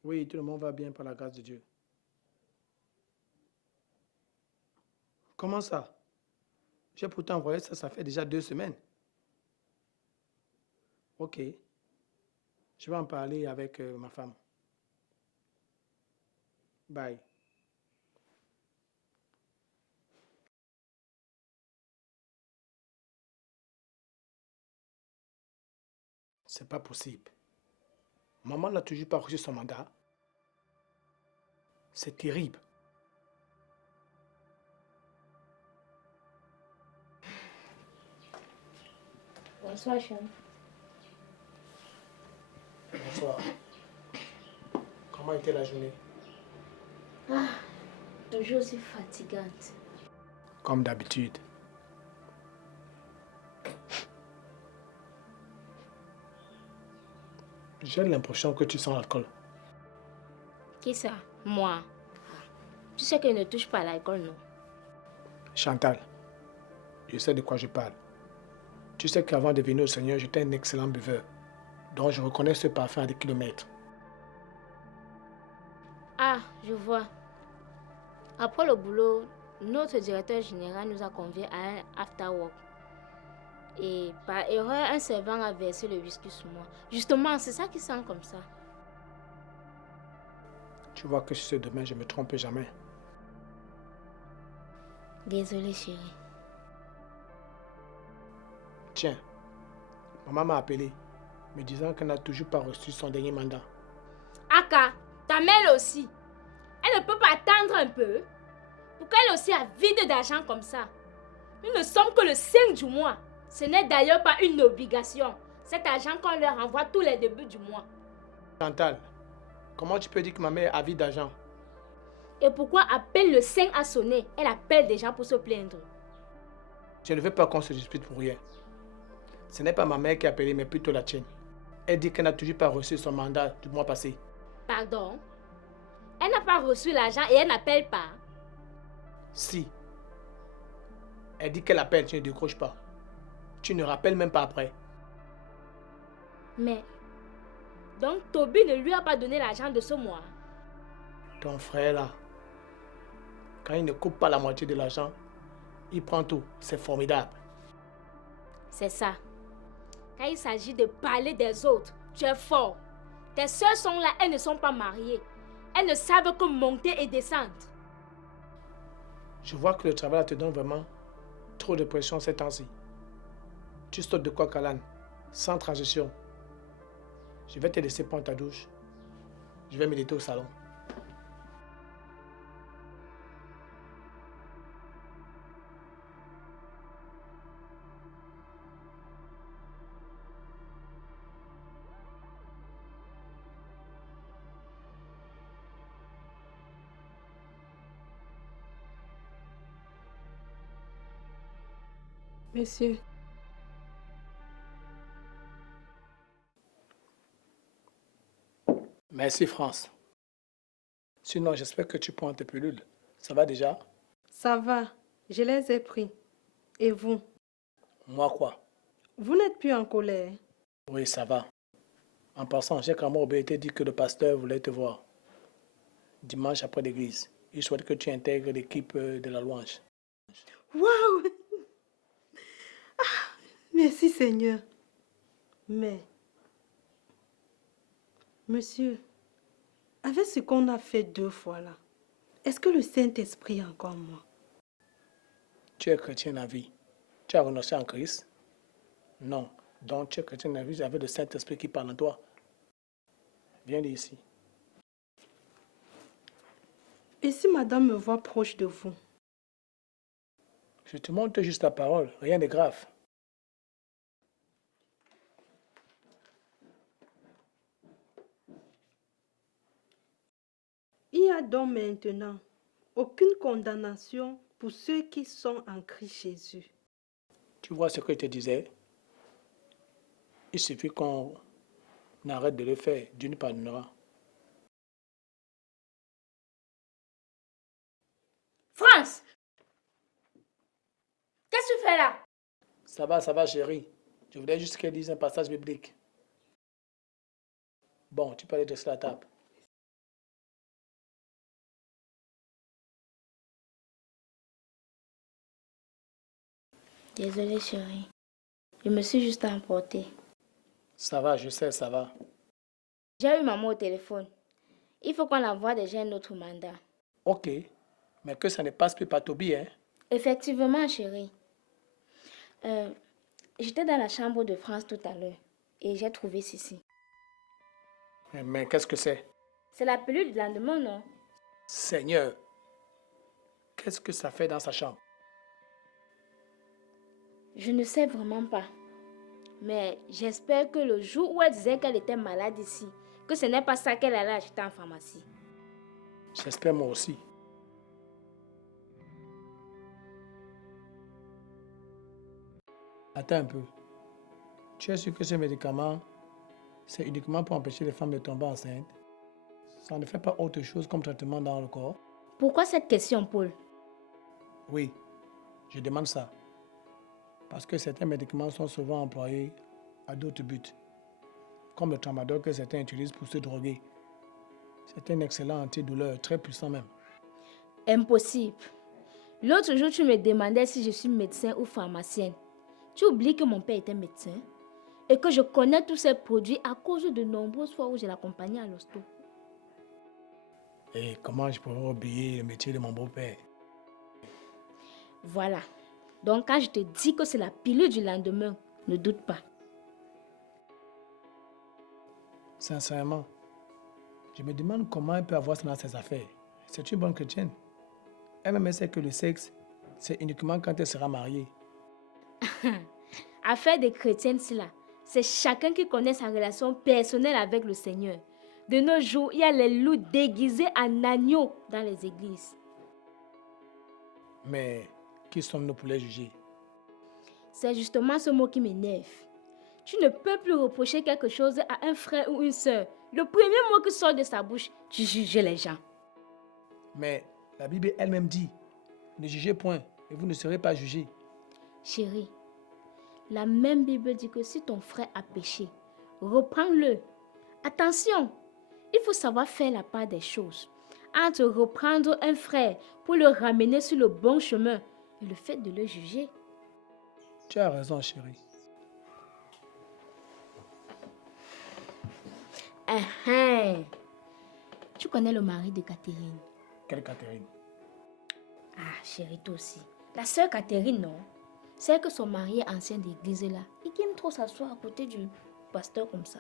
Oui, tout le monde va bien par la grâce de Dieu. Comment ça? J'ai pourtant envoyé ça, ça fait déjà 2 semaines. Ok. Je vais en parler avec ma femme. Bye. C'est pas possible. Maman n'a toujours pas reçu son mandat. C'est terrible. Bonsoir, chérie. Bonsoir. Comment était la journée? Ah, toujours aussi fatigante. Comme d'habitude. J'ai l'impression que tu sens l'alcool. Qui ça? Moi. Tu sais que je ne touche pas à l'alcool, non? Chantal, je sais de quoi je parle. Tu sais qu'avant de venir au Seigneur, j'étais un excellent buveur. Donc je reconnais ce parfum à des kilomètres. Ah, je vois. Après le boulot, notre directeur général nous a conviés à un after-work. Et par erreur, un servant a versé le whisky sur moi. Justement, c'est ça qui sent comme ça. Tu vois que sur ce domaine, je ne me trompe jamais. Désolée, chérie. Tiens, maman m'a appelé, me disant qu'elle n'a toujours pas reçu son dernier mandat. Aka, ta mère aussi. Elle ne peut pas attendre un peu. Pourquoi elle aussi a vide d'argent comme ça? Nous ne sommes que le 5 du mois. Ce n'est d'ailleurs pas une obligation. Cet argent qu'on leur envoie tous les débuts du mois. Chantal, comment tu peux dire que ma mère a vide d'argent? Et pourquoi appelle le 5 à sonner? Elle appelle des gens pour se plaindre. Je ne veux pas qu'on se dispute pour rien. Ce n'est pas ma mère qui a appelé, mais plutôt la tienne. Elle dit qu'elle n'a toujours pas reçu son mandat du mois passé. Pardon? Elle n'a pas reçu l'argent et elle n'appelle pas? Si. Elle dit qu'elle appelle, tu ne décroches pas. Tu ne rappelles même pas après. Mais, donc Toby ne lui a pas donné l'argent de ce mois? Ton frère là, quand il ne coupe pas la moitié de l'argent, il prend tout. C'est formidable. C'est ça. Quand il s'agit de parler des autres, tu es fort. Tes soeurs sont là, elles ne sont pas mariées. Elles ne savent que monter et descendre. Je vois que le travail te donne vraiment trop de pression ces temps-ci. Tu sautes de coq à l'âne, sans transition. Je vais te laisser prendre ta douche. Je vais méditer au salon. Monsieur. Merci, France. Sinon, j'espère que tu prends tes pilules. Ça va déjà? Ça va, je les ai pris. Et vous? Moi quoi? Vous n'êtes plus en colère? Oui, ça va. En passant, j'ai quand même été dit que le pasteur voulait te voir. Dimanche après l'église. Il souhaite que tu intègres l'équipe de la louange. Waouh! Ah, merci Seigneur. Mais, monsieur, avec ce qu'on a fait 2 fois là, est-ce que le Saint-Esprit est encore moi? Tu es chrétien à vie. Tu as renoncé en Christ? Non. Donc tu es chrétien à vie avec le Saint-Esprit qui parle en toi. Viens ici. Et si madame me voit proche de vous? Je te montre juste la parole. Rien de grave. Il n'y a donc maintenant aucune condamnation pour ceux qui sont en Christ Jésus. Tu vois ce que je te disais? Il suffit qu'on arrête de le faire. Dieu nous pardonnera. France! Qu'est-ce que tu fais là? Ça va, chérie. Je voulais juste qu'elle dise un passage biblique. Bon, tu peux aller dresser la table. Désolée, chérie. Je me suis juste emportée. Ça va, je sais, ça va. J'ai eu maman au téléphone. Il faut qu'on envoie déjà un autre mandat. Ok, mais que ça ne passe plus par Toby, hein? Effectivement, chérie. J'étais dans la chambre de France tout à l'heure. et j'ai trouvé ceci. Mais qu'est-ce que c'est? C'est la pilule du lendemain, non? Seigneur, qu'est-ce que ça fait dans sa chambre? Je ne sais vraiment pas. Mais j'espère que le jour où elle disait qu'elle était malade ici, que ce n'est pas ça qu'elle allait acheter en pharmacie. J'espère moi aussi. Attends un peu. Tu es sûr que ce médicament, c'est uniquement pour empêcher les femmes de tomber enceintes? Ça ne fait pas autre chose comme traitement dans le corps? Pourquoi cette question, Paul? Oui, je demande ça. Parce que certains médicaments sont souvent employés à d'autres buts, comme le tramadol que certains utilisent pour se droguer. C'est un excellent antidouleur, très puissant même. Impossible. L'autre jour, tu me demandais si je suis médecin ou pharmacienne. Tu oublies que mon père était médecin et que je connais tous ces produits à cause de nombreuses fois où je l'accompagnais à l'hosto. Et comment je pourrais oublier le métier de mon beau-père? Voilà. Donc quand je te dis que c'est la pilule du lendemain, ne doute pas. Sincèrement, je me demande comment elle peut avoir ça dans ses affaires. C'est une bonne chrétienne. Elle-même sait que le sexe, c'est uniquement quand elle sera mariée. Affaire des chrétiennes, c'est chacun qui connaît sa relation personnelle avec le Seigneur. De nos jours, il y a les loups déguisés en agneaux dans les églises. Mais qui sommes-nous pour les juger? C'est justement ce mot qui m'énerve. Tu ne peux plus reprocher quelque chose à un frère ou une sœur. Le premier mot qui sort de sa bouche, tu juges les gens. Mais la Bible elle-même dit, ne jugez point et vous ne serez pas jugés. Chérie, la même Bible dit que si ton frère a péché, reprends-le. Attention, il faut savoir faire la part des choses. Entre reprendre un frère pour le ramener sur le bon chemin et le fait de le juger. Tu as raison, chérie. Tu connais le mari de Catherine? Quelle Catherine? Ah, chérie, toi aussi. La sœur Catherine, non? Celle que son mari est ancien d'église là. Il aime trop s'asseoir à côté du pasteur comme ça.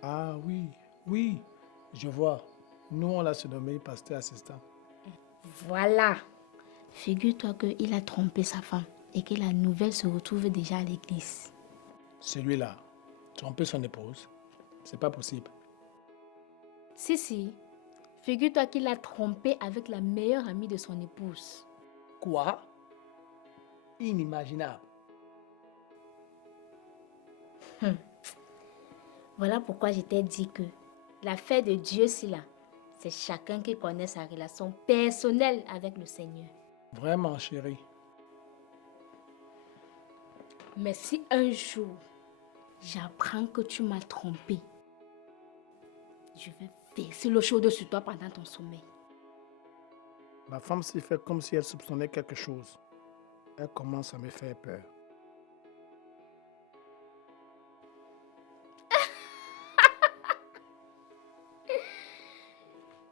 Ah oui, oui, je vois. Nous, on l'a surnommé pasteur assistant. Voilà. Figure-toi qu'il a trompé sa femme et que la nouvelle se retrouve déjà à l'église. Celui-là, tromper son épouse, c'est pas possible. Si. Figure-toi qu'il a trompé avec la meilleure amie de son épouse. Quoi? Inimaginable. Voilà pourquoi je t'ai dit que l'affaire de Dieu, c'est chacun qui connaît sa relation personnelle avec le Seigneur. Vraiment, chérie. Mais si un jour, j'apprends que tu m'as trompé, je vais verser l'eau chaude sur toi pendant ton sommeil. Ma femme s'y fait comme si elle soupçonnait quelque chose. Elle commence à me faire peur.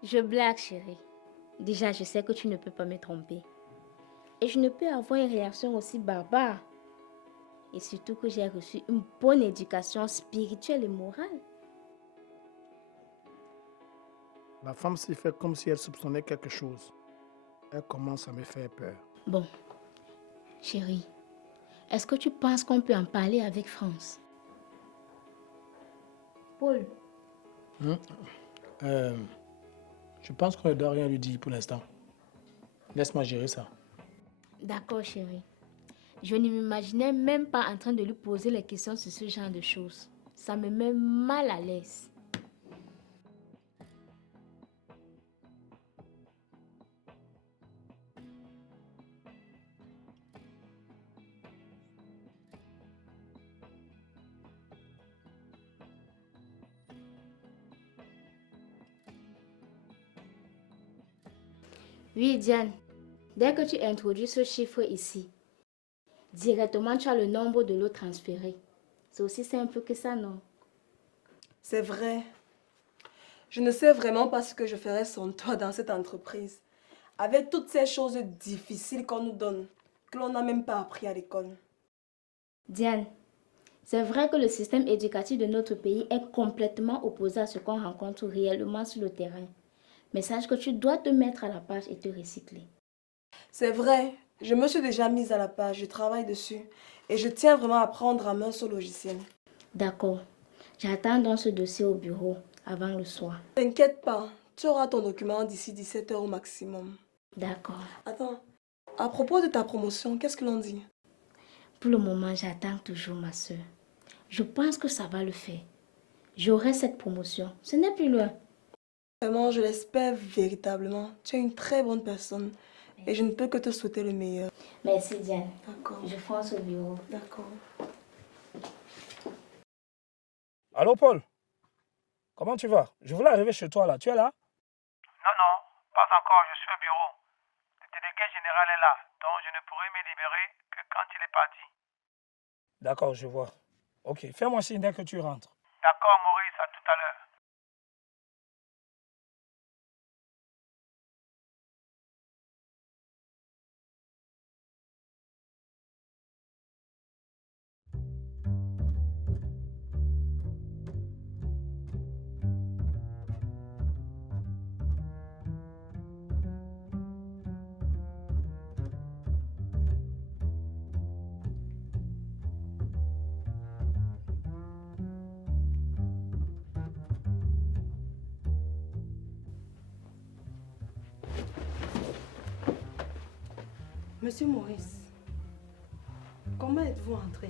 Je blague, chérie. Déjà, je sais que tu ne peux pas me tromper. Et je ne peux avoir une réaction aussi barbare. Et surtout que j'ai reçu une bonne éducation spirituelle et morale. Ma femme s'y fait comme si elle soupçonnait quelque chose. Elle commence à me faire peur. Bon, chérie, est-ce que tu penses qu'on peut en parler avec France? Paul? Je pense qu'on ne doit rien lui dire pour l'instant. Laisse-moi gérer ça. D'accord, chérie. Je ne m'imaginais même pas en train de lui poser les questions sur ce genre de choses. Ça me met mal à l'aise. Oui, Diane. Dès que tu introduis ce chiffre ici, directement tu as le nombre de lots transférés. C'est aussi simple que ça, non? C'est vrai. Je ne sais vraiment pas ce que je ferais sans toi dans cette entreprise. Avec toutes ces choses difficiles qu'on nous donne, que l'on n'a même pas appris à l'école. Diane, C'est vrai que le système éducatif de notre pays est complètement opposé à ce qu'on rencontre réellement sur le terrain. Mais sache que tu dois te mettre à la page et te recycler. C'est vrai, je me suis déjà mise à la page, je travaille dessus. Et je tiens vraiment à prendre en main ce logiciel. D'accord. J'attends donc ce dossier au bureau avant le soir. T'inquiète pas, tu auras ton document d'ici 17 h au maximum. D'accord. Attends, à propos de ta promotion, qu'est-ce que l'on dit? Pour le moment, j'attends toujours ma soeur. Je pense que ça va le faire. J'aurai cette promotion. Ce n'est plus loin. Vraiment, je l'espère véritablement. Tu es une très bonne personne. Et je ne peux que te souhaiter le meilleur. Merci Diane. D'accord. Je fonce au bureau. D'accord. Allô, Paul? Comment tu vas? Je voulais arriver chez toi, là. Tu es là? Non, non, pas encore, je suis au bureau. Le délégué général est là, donc je ne pourrai me libérer que quand il est parti. D'accord, je vois. Ok, fais-moi signe dès que tu rentres. D'accord, Maurice, à tout à l'heure. Monsieur Maurice, comment êtes-vous entré?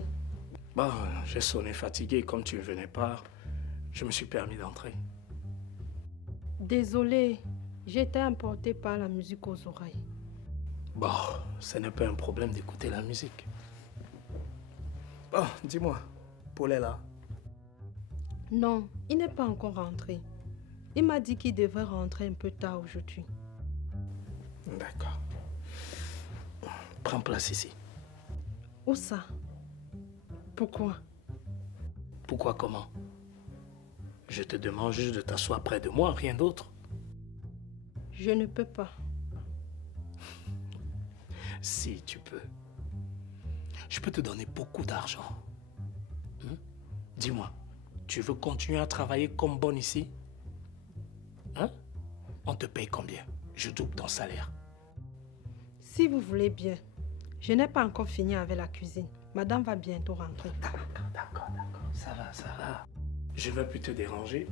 Bon, j'ai sonné fatigué. Comme tu ne venais pas, je me suis permis d'entrer. Désolé, j'étais emporté par la musique aux oreilles. Bon, ce n'est pas un problème d'écouter la musique. Bon, dis-moi, Paul est là? Non, il n'est pas encore rentré. Il m'a dit qu'il devrait rentrer un peu tard aujourd'hui. D'accord. Prends place ici. Où ça? Pourquoi? Pourquoi comment? Je te demande juste de t'asseoir près de moi, rien d'autre. Je ne peux pas. Si tu peux. Je peux te donner beaucoup d'argent. Dis-moi, tu veux continuer à travailler comme bonne ici? Hein? On te paye combien? Je double ton salaire. Si vous voulez bien. Je n'ai pas encore fini avec la cuisine. Madame va bientôt rentrer. D'accord. Ça va. Je ne vais plus te déranger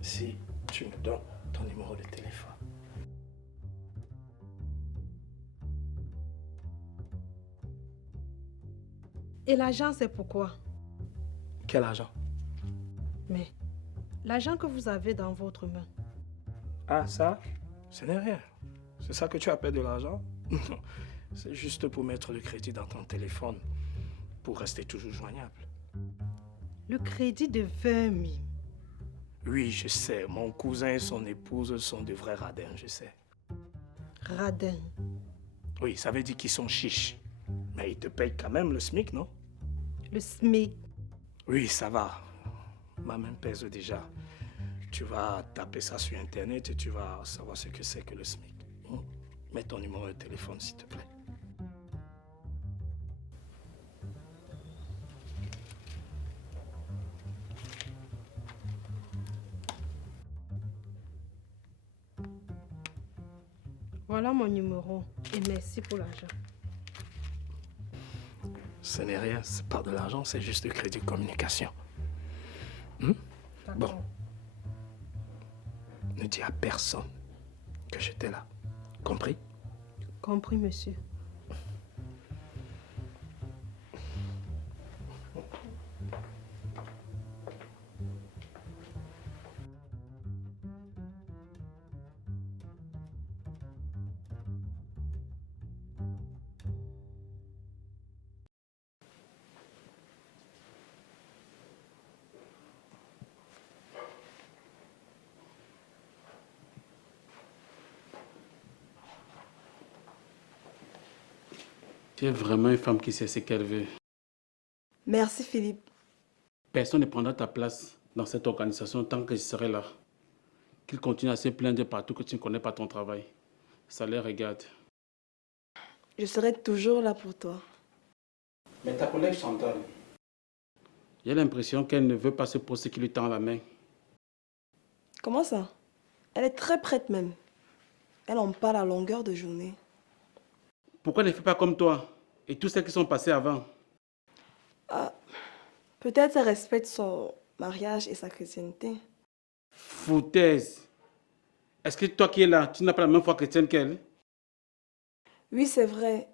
si tu me donnes ton numéro de téléphone. Et l'argent, c'est pourquoi? Quel argent? Mais l'argent que vous avez dans votre main. Ah, ça? Ce n'est rien. C'est ça que tu appelles de l'argent? Non. C'est juste pour mettre le crédit dans ton téléphone, pour rester toujours joignable. Le crédit de 20 000. Oui, je sais. Mon cousin et son épouse sont de vrais radins, je sais. Radins? Oui, ça veut dire qu'ils sont chiches. Mais ils te payent quand même le SMIC, non? Le SMIC? Oui, ça va. Ma main pèse déjà. Tu vas taper ça sur Internet et tu vas savoir ce que c'est que le SMIC. Mets ton numéro de téléphone, s'il te plaît. Voilà mon numéro et merci pour l'argent. Ce n'est rien, c'est pas de l'argent, c'est juste du crédit de communication. Bon. Ne dis à personne que j'étais là. Compris? Compris, monsieur. Tu es vraiment une femme qui sait ce qu'elle veut. Merci Philippe. Personne ne prendra ta place dans cette organisation tant que je serai là. Qu'il continue à se plaindre partout que tu ne connais pas ton travail. Ça les regarde. Je serai toujours là pour toi. Mais ta collègue Chantal, J'ai l'impression qu'elle ne veut pas ce poste qui lui tend la main. Comment ça? Elle est très prête même. Elle en parle à longueur de journée. Pourquoi elle ne fait pas comme toi et tous ceux qui sont passés avant? Ah, peut-être elle respecte son mariage et sa chrétienté. Foutaise. Est-ce que toi qui es là, tu n'as pas la même foi chrétienne qu'elle? Oui, c'est vrai.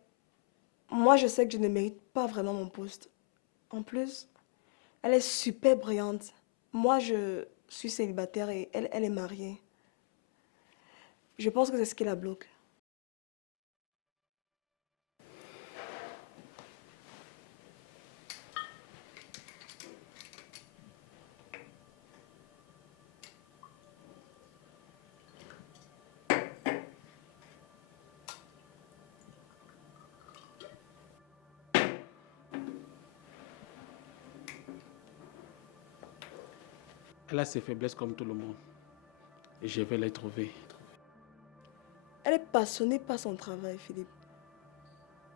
Moi, je sais que je ne mérite pas vraiment mon poste. En plus, elle est super brillante. Moi, je suis célibataire et elle est mariée. Je pense que c'est ce qui la bloque. Elle a ses faiblesses comme tout le monde. Et je vais les trouver. Elle est passionnée par son travail, Philippe.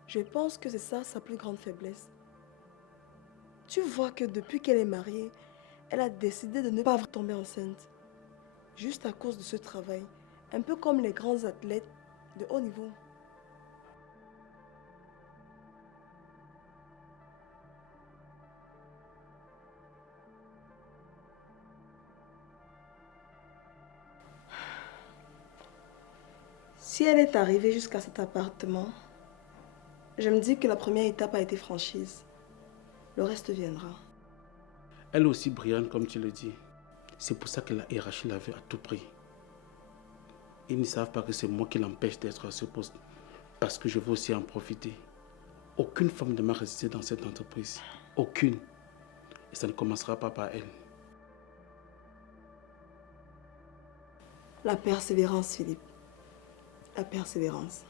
Je pense que c'est ça sa plus grande faiblesse. Tu vois que depuis qu'elle est mariée, elle a décidé de ne pas tomber enceinte. Juste à cause de ce travail. Un peu comme les grands athlètes de haut niveau. Si elle est arrivée jusqu'à cet appartement, je me dis que la première étape a été franchise. Le reste viendra. Elle est aussi brillante comme tu le dis. C'est pour ça que la hiérarchie la veut à tout prix. Ils ne savent pas que c'est moi qui l'empêche d'être à ce poste. Parce que je veux aussi en profiter. Aucune femme ne m'a résisté dans cette entreprise. Aucune. Et ça ne commencera pas par elle. La persévérance, Philippe. La persévérance.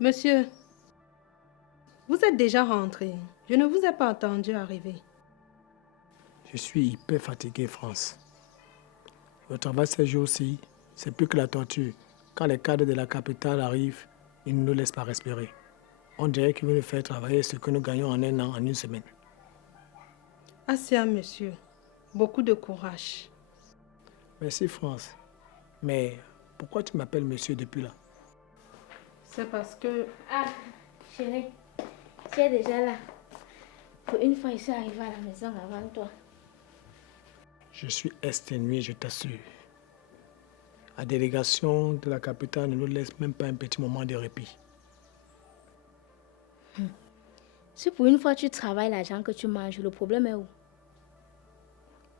Monsieur, vous êtes déjà rentré. Je ne vous ai pas attendu arriver. Je suis hyper fatigué, France. Le travail ces jours-ci, c'est plus que la torture. Quand les cadres de la capitale arrivent, ils ne nous laissent pas respirer. On dirait qu'ils veulent nous faire travailler ce que nous gagnons en un an, en une semaine. Assez à monsieur. Beaucoup de courage. Merci, France. Mais pourquoi tu m'appelles monsieur depuis là? C'est parce que... Ah, chérie, tu es déjà là. Pour une fois, je suis arrivée à la maison avant toi. Je suis exténué, je t'assure. La délégation de la capitale ne nous laisse même pas un petit moment de répit. Si pour une fois tu travailles l'argent que tu manges, le problème est où?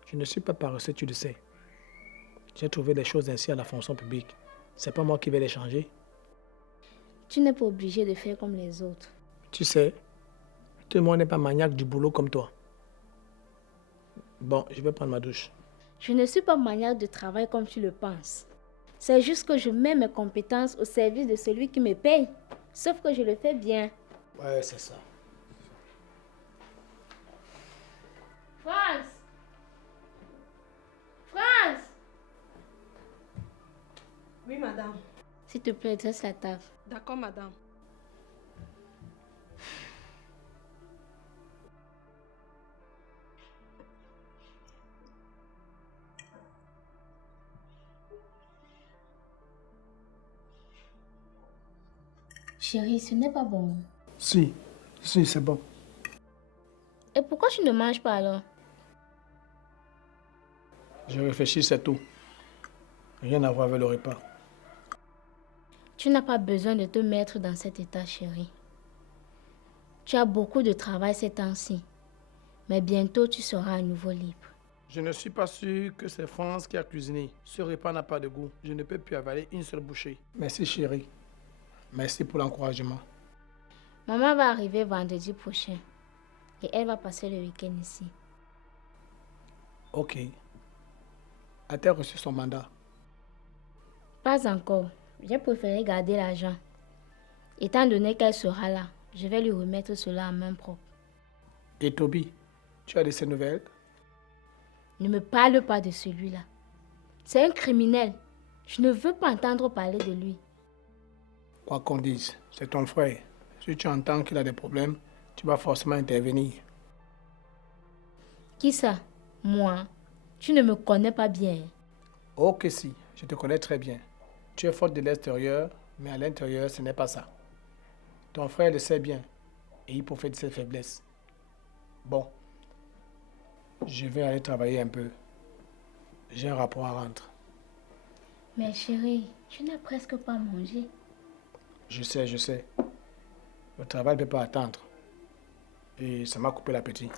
Je ne suis pas paresseux, tu le sais. J'ai trouvé des choses ainsi à la fonction publique. C'est pas moi qui vais les changer. Tu n'es pas obligé de faire comme les autres. Tu sais, tout le monde n'est pas maniaque du boulot comme toi. Bon, je vais prendre ma douche. Je ne suis pas maniaque de travail comme tu le penses. C'est juste que je mets mes compétences au service de celui qui me paye. Sauf que je le fais bien. Ouais, c'est ça. France! France! Oui, madame. S'il te plaît, dresse la table. D'accord, madame. Chérie, ce n'est pas bon. Si, c'est bon. Et pourquoi tu ne manges pas alors? Je réfléchis, c'est tout. Rien à voir avec le repas. Tu n'as pas besoin de te mettre dans cet état, chérie. Tu as beaucoup de travail ces temps-ci. Mais bientôt, tu seras à nouveau libre. Je ne suis pas sûr que c'est France qui a cuisiné. Ce repas n'a pas de goût. Je ne peux plus avaler une seule bouchée. Merci, chérie. Merci pour l'encouragement. Maman va arriver vendredi prochain. Et elle va passer le week-end ici. Ok. A-t-elle reçu son mandat? Pas encore. J'ai préféré garder l'argent. Étant donné qu'elle sera là, je vais lui remettre cela en main propre. Et Toby, tu as de ses nouvelles? Ne me parle pas de celui-là. C'est un criminel. Je ne veux pas entendre parler de lui. Quoi qu'on dise, c'est ton frère. Si tu entends qu'il a des problèmes, tu vas forcément intervenir. Qui ça? Moi? Tu ne me connais pas bien. Oh que si, je te connais très bien. Tu es forte de l'extérieur, mais à l'intérieur, ce n'est pas ça. Ton frère le sait bien et il profite de ses faiblesses. Bon, je vais aller travailler un peu. J'ai un rapport à rendre. Mais chérie, tu n'as presque pas mangé. Je sais. Le travail ne peut pas attendre. Et ça m'a coupé l'appétit.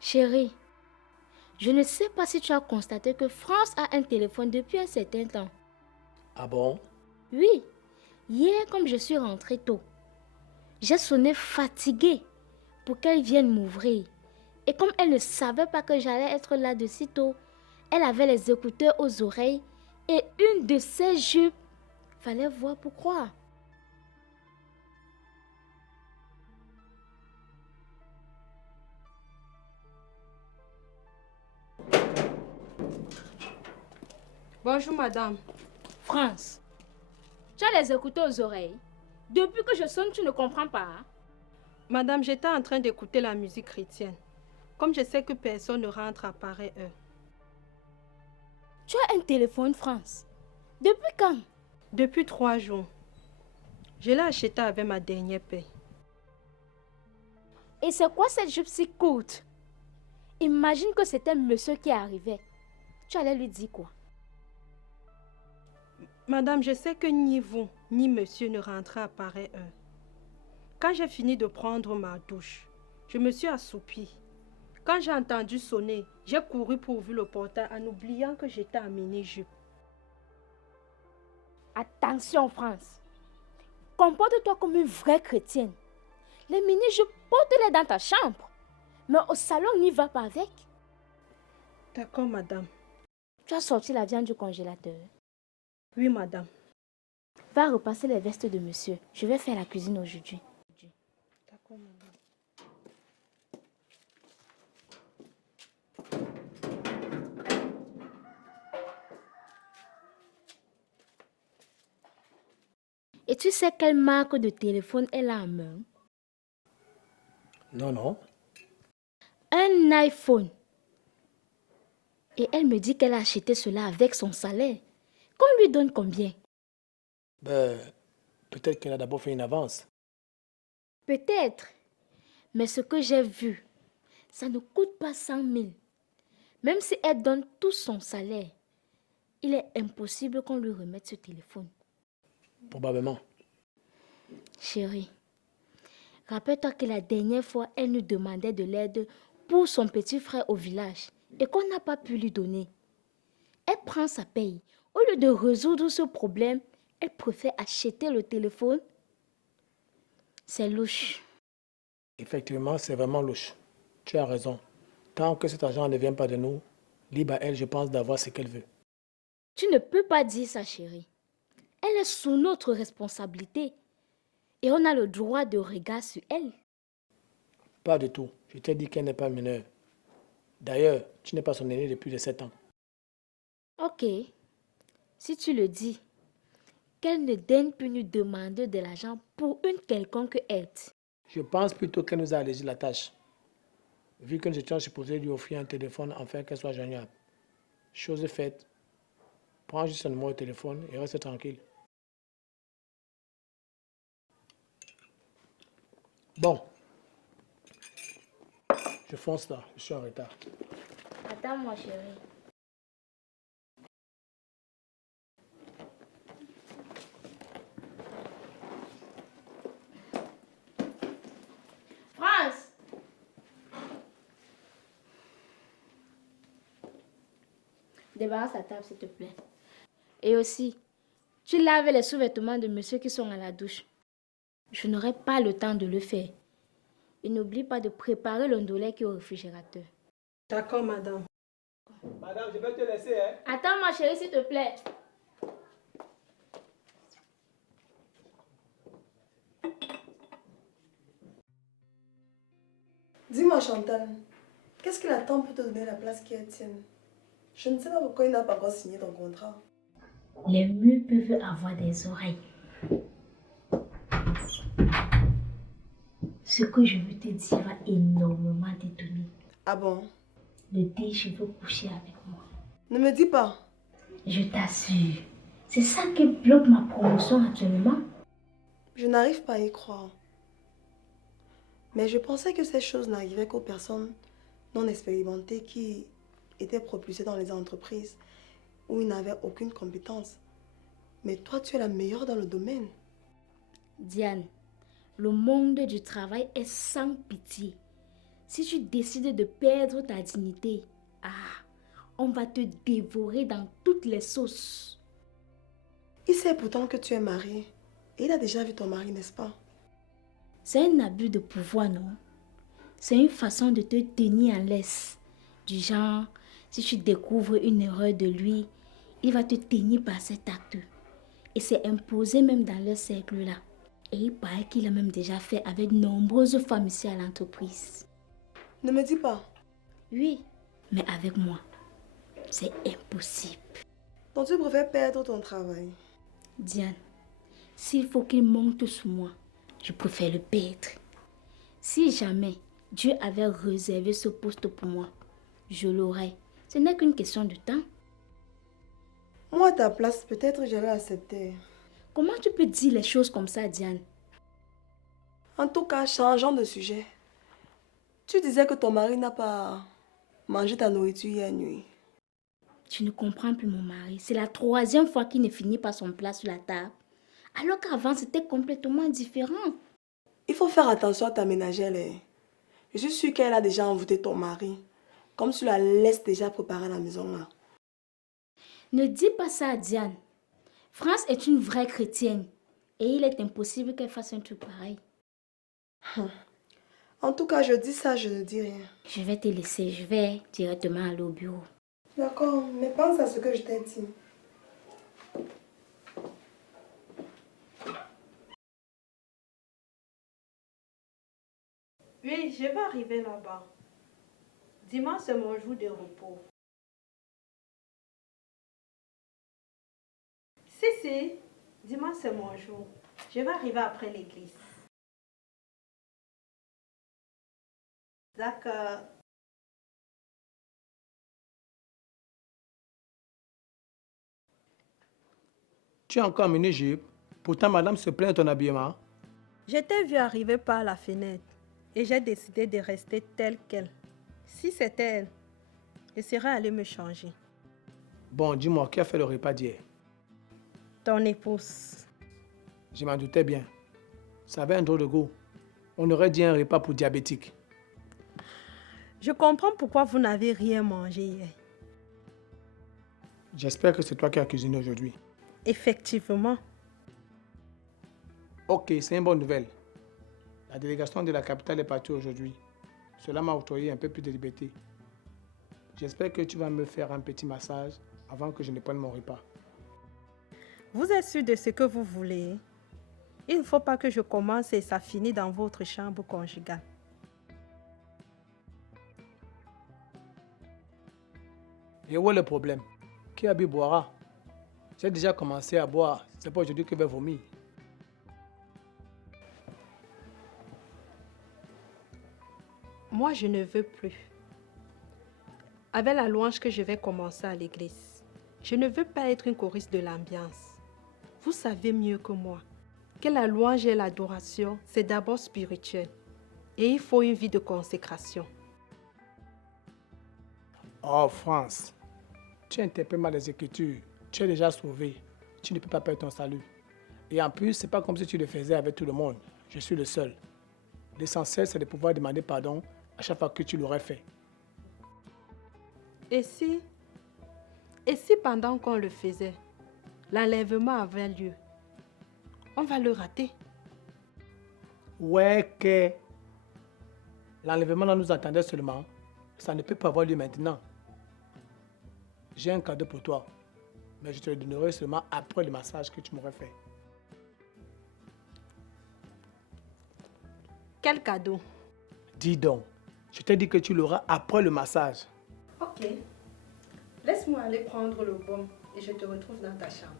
Chérie, je ne sais pas si tu as constaté que France a un téléphone depuis un certain temps. Ah bon? Oui, hier comme je suis rentrée tôt, j'ai sonné fatiguée pour qu'elle vienne m'ouvrir. Et comme elle ne savait pas que j'allais être là de si tôt, elle avait les écouteurs aux oreilles et une de ses jupes. Fallait voir pour croire. Bonjour, madame. France, tu as les écouteurs aux oreilles. Depuis que je sonne, tu ne comprends pas. Hein? Madame, j'étais en train d'écouter la musique chrétienne. Comme je sais que personne ne rentre à pareille heure. Tu as un téléphone, France. Depuis quand? Depuis 3 jours. Je l'ai acheté avec ma dernière paie. Et c'est quoi cette jupe si courte? Imagine que c'était monsieur qui arrivait. Tu allais lui dire quoi? Madame, je sais que ni vous, ni monsieur ne rentrez à pareille heure. Quand j'ai fini de prendre ma douche, je me suis assoupie. Quand j'ai entendu sonner, j'ai couru pour ouvrir le portail en oubliant que j'étais en mini-jupe. Attention, France. Comporte-toi comme une vraie chrétienne. Les mini-jupes, porte-les dans ta chambre. Mais au salon, n'y va pas avec. D'accord, madame. Tu as sorti la viande du congélateur? Oui, madame. Va repasser les vestes de monsieur. Je vais faire la cuisine aujourd'hui. D'accord, madame. Et tu sais quelle marque de téléphone elle a en main? Non. Un iPhone. Et elle me dit qu'elle a acheté cela avec son salaire. Qu'on lui donne combien? Peut-être qu'elle a d'abord fait une avance. Peut-être. Mais ce que j'ai vu, ça ne coûte pas 100 000. Même si elle donne tout son salaire, il est impossible qu'on lui remette ce téléphone. Probablement. Chérie, rappelle-toi que la dernière fois, elle nous demandait de l'aide pour son petit frère au village et qu'on n'a pas pu lui donner. Elle prend sa paye. Au lieu de résoudre ce problème, elle préfère acheter le téléphone. C'est louche. Effectivement, c'est vraiment louche. Tu as raison. Tant que cet argent ne vient pas de nous, libre à elle, je pense, d'avoir ce qu'elle veut. Tu ne peux pas dire ça, chérie. Elle est sous notre responsabilité. Et on a le droit de regard sur elle. Pas du tout. Je t'ai dit qu'elle n'est pas mineure. D'ailleurs, tu n'es pas son aîné depuis les 7 ans. Ok. Si tu le dis, qu'elle ne daigne plus nous demander de l'argent pour une quelconque aide. Je pense plutôt qu'elle nous a allégé la tâche. Vu que nous étions supposés lui offrir un téléphone afin qu'elle soit joignable. Chose faite. Prends juste son numéro de téléphone et reste tranquille. Bon. Je fonce là, je suis en retard. Attends-moi, chérie. France! Débarrasse la table, s'il te plaît. Et aussi, tu laves les sous-vêtements de monsieur qui sont à la douche. Je n'aurai pas le temps de le faire. Et n'oublie pas de préparer l'ondolé qui est au réfrigérateur. D'accord, madame. Madame, je vais te laisser, hein. Attends, ma chérie, s'il te plaît. Dis-moi, Chantal, qu'est-ce qu'il attend pour te donner la place qui est tienne? Je ne sais pas pourquoi il n'a pas encore signé ton contrat. Les murs peuvent avoir des oreilles. Ce que je veux te dire va énormément t'étonner. Ah bon? Le DG veut coucher avec moi. Ne me dis pas. Je t'assure. C'est ça qui bloque ma promotion actuellement. Je n'arrive pas à y croire. Mais je pensais que ces choses n'arrivaient qu'aux personnes non expérimentées qui étaient propulsées dans les entreprises où ils n'avaient aucune compétence. Mais toi, tu es la meilleure dans le domaine. Diane, le monde du travail est sans pitié. Si tu décides de perdre ta dignité, on va te dévorer dans toutes les sauces. Il sait pourtant que tu es mariée. Et il a déjà vu ton mari, n'est-ce pas? C'est un abus de pouvoir, non? C'est une façon de te tenir en laisse. Du genre, si tu découvres une erreur de lui, il va te tenir par cet acte. Et c'est imposé même dans leur cercle-là. Et il paraît qu'il a même déjà fait avec de nombreuses femmes ici à l'entreprise. Ne me dis pas. Oui, mais avec moi, c'est impossible. Donc tu préfères perdre ton travail? Diane, s'il faut qu'il monte sous moi, je préfère le perdre. Si jamais Dieu avait réservé ce poste pour moi, je l'aurais. Ce n'est qu'une question de temps. Moi, à ta place, peut-être j'allais accepter. Comment tu peux dire les choses comme ça, Diane? En tout cas, changeons de sujet. Tu disais que ton mari n'a pas mangé ta nourriture hier nuit. Tu ne comprends plus mon mari. C'est la 3e fois qu'il ne finit pas son plat sur la table. Alors qu'avant, c'était complètement différent. Il faut faire attention à ta ménagère. Je suis sûre qu'elle a déjà envoûté ton mari. Comme tu la laisses déjà préparer la maison là. Ne dis pas ça à Diane. France est une vraie chrétienne. Et il est impossible qu'elle fasse un truc pareil. En tout cas, je dis ça, je ne dis rien. Je vais te laisser. Je vais directement aller au bureau. D'accord, mais pense à ce que je t'ai dit. Oui, je vais arriver là-bas. Dimanche, c'est mon jour de repos. Si, dimanche, c'est mon jour. Je vais arriver après l'église. D'accord. Tu es encore en mini-jupe. Pourtant, madame se plaint de ton habillement. Je t'ai vu arriver par la fenêtre et j'ai décidé de rester telle qu'elle. Si c'était elle, je serais allée me changer. Bon, dis-moi, qui a fait le repas d'hier? Ton épouse. Je m'en doutais bien. Ça avait un drôle de goût. On aurait dit un repas pour diabétiques. Je comprends pourquoi vous n'avez rien mangé hier. J'espère que c'est toi qui as cuisiné aujourd'hui. Effectivement. Ok, c'est une bonne nouvelle. La délégation de la capitale est partie aujourd'hui. Cela m'a octroyé un peu plus de liberté. J'espère que tu vas me faire un petit massage avant que je ne prenne mon repas. Vous êtes sûr de ce que vous voulez? Il ne faut pas que je commence et ça finit dans votre chambre conjugale. Et où est le problème? Qui a bu boira? J'ai déjà commencé à boire. C'est pas aujourd'hui que je vais vomir. Moi, je ne veux plus. Avec la louange que je vais commencer à l'église, je ne veux pas être une choriste de l'ambiance. Vous savez mieux que moi que la louange et l'adoration, c'est d'abord spirituel. Et il faut une vie de consécration. Oh, France, tu interprètes mal les Écritures. Tu es déjà sauvé. Tu ne peux pas perdre ton salut. Et en plus, c'est pas comme si tu le faisais avec tout le monde. Je suis le seul. L'essentiel, c'est de pouvoir demander pardon à chaque fois que tu l'aurais fait. Et si Et si pendant qu'on le faisait, l'enlèvement avait lieu, on va le rater. Ouais, que l'enlèvement là nous attendait seulement. Ça ne peut pas avoir lieu maintenant. J'ai un cadeau pour toi, mais je te le donnerai seulement après le massage que tu m'aurais fait. Quel cadeau? Dis donc, je t'ai dit que tu l'auras après le massage. Ok. Laisse-moi aller prendre le baume et je te retrouve dans ta chambre.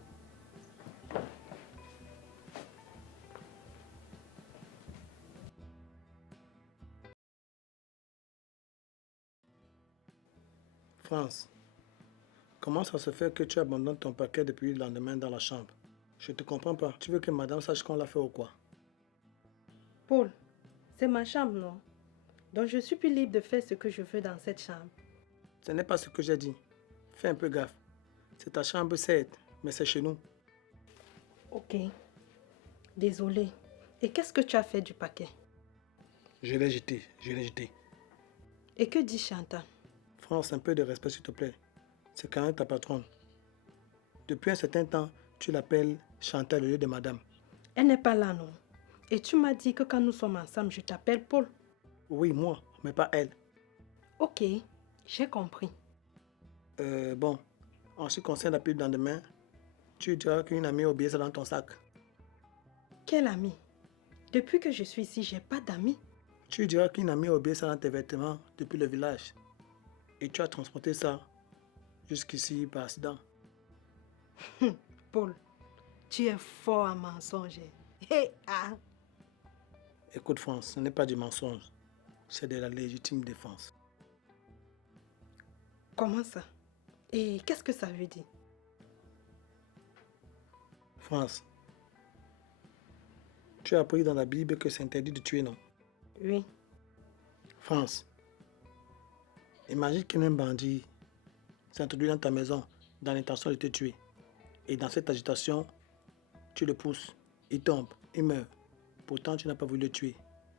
France, comment ça se fait que tu abandonnes ton paquet depuis le lendemain dans la chambre? Je te comprends pas. Tu veux que madame sache qu'on l'a fait ou quoi? Paul, c'est ma chambre, non? Donc je suis plus libre de faire ce que je veux dans cette chambre. Ce n'est pas ce que j'ai dit. Fais un peu gaffe. C'est ta chambre, certes, mais c'est chez nous. Ok. Désolée. Et qu'est-ce que tu as fait du paquet? Je l'ai jeté. Et que dit Chantal? France, un peu de respect s'il te plaît. C'est quand même ta patronne. Depuis un certain temps, tu l'appelles Chantal au lieu de madame. Elle n'est pas là, non? Et tu m'as dit que quand nous sommes ensemble, je t'appelle Paul. Oui, moi, mais pas elle. Ok, j'ai compris. Bon, en ce qui concerne la pub dans demain, tu diras qu'une amie a oublié ça dans ton sac. Quelle amie? Depuis que je suis ici, j'ai pas d'amis. Tu diras qu'une amie a oublié ça dans tes vêtements depuis le village. Et tu as transporté ça jusqu'ici par accident. Paul, tu es fort à mensonger. Hey, ah. Écoute France, ce n'est pas du mensonge. C'est de la légitime défense. Comment ça? Et qu'est-ce que ça veut dire? France, tu as appris dans la Bible que c'est interdit de tuer, non? Oui. France, imagine qu'un bandit s'introduit dans ta maison dans l'intention de te tuer. Et dans cette agitation, tu le pousses, il tombe, il meurt. Pourtant, tu n'as pas voulu le tuer.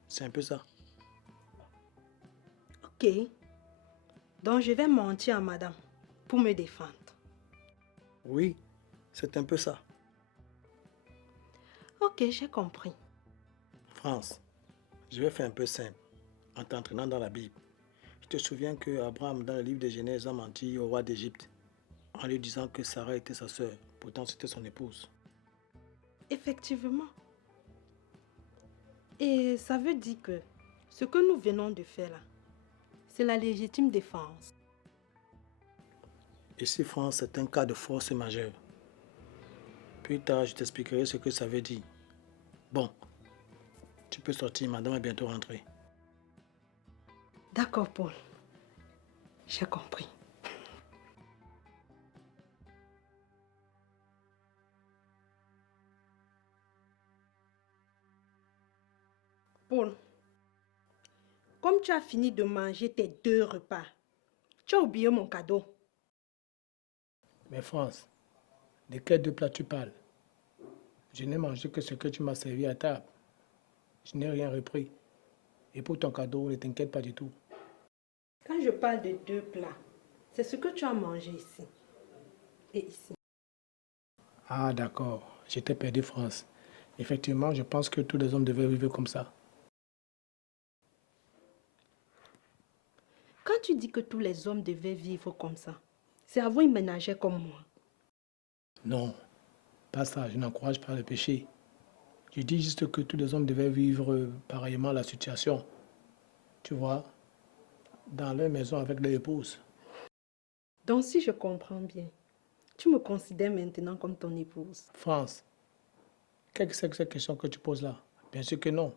C'est un peu ça. Ok. Donc je vais mentir à madame pour me défendre. Oui, c'est un peu ça. Ok, j'ai compris. France, je vais faire un peu simple en t'entraînant dans la Bible. Je te souviens que Abraham, dans le livre de Genèse, a menti au roi d'Égypte en lui disant que Sarah était sa sœur. Pourtant, c'était son épouse. Effectivement. Et ça veut dire que ce que nous venons de faire là, c'est la légitime défense. Ici, France, c'est un cas de force majeure. Plus tard, je t'expliquerai ce que ça veut dire. Bon, tu peux sortir, madame est bientôt rentrée. D'accord, Paul. J'ai compris. Paul, comme tu as fini de manger tes 2 repas, tu as oublié mon cadeau. Mais France, de quels 2 plats tu parles? Je n'ai mangé que ce que tu m'as servi à table. Je n'ai rien repris. Et pour ton cadeau, ne t'inquiète pas du tout. Quand je parle de 2 plats, c'est ce que tu as mangé ici et ici. Ah d'accord, j'étais perdu France. Effectivement, je pense que tous les hommes devaient vivre comme ça. Quand tu dis que tous les hommes devaient vivre comme ça, c'est avoir une ménagère comme moi. Non, pas ça, je n'encourage pas le péché. Je dis juste que tous les hommes devaient vivre pareillement la situation. Tu vois, dans leur maison avec leur épouse. Donc si je comprends bien, tu me considères maintenant comme ton épouse. France, qu'est-ce que c'est que cette question que tu poses là? Bien sûr que non.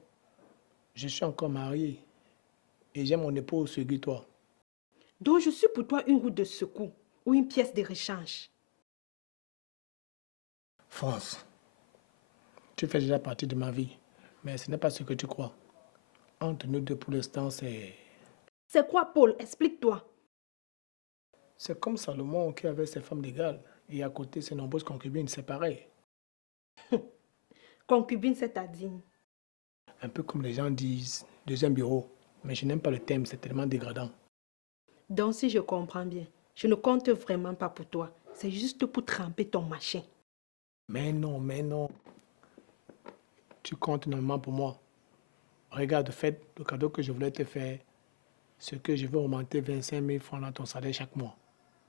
Je suis encore marié et j'ai mon épouse sur toi. Donc je suis pour toi une roue de secours ou une pièce de rechange. France, tu fais déjà partie de ma vie, mais ce n'est pas ce que tu crois. Entre nous deux pour l'instant, c'est... C'est quoi, Paul? Explique-toi. C'est comme Salomon qui avait ses femmes légales et à côté ses nombreuses concubines, c'est pareil. Concubine, c'est-à-dire? Un peu comme les gens disent, deuxième bureau. Mais je n'aime pas le thème, c'est tellement dégradant. Donc si je comprends bien, Je ne compte vraiment pas pour toi. C'est juste pour tremper ton machin. Mais non, mais non. Tu comptes normalement pour moi. Regarde, fait, le cadeau que je voulais te faire, c'est que je veux augmenter 25 000 francs dans ton salaire chaque mois,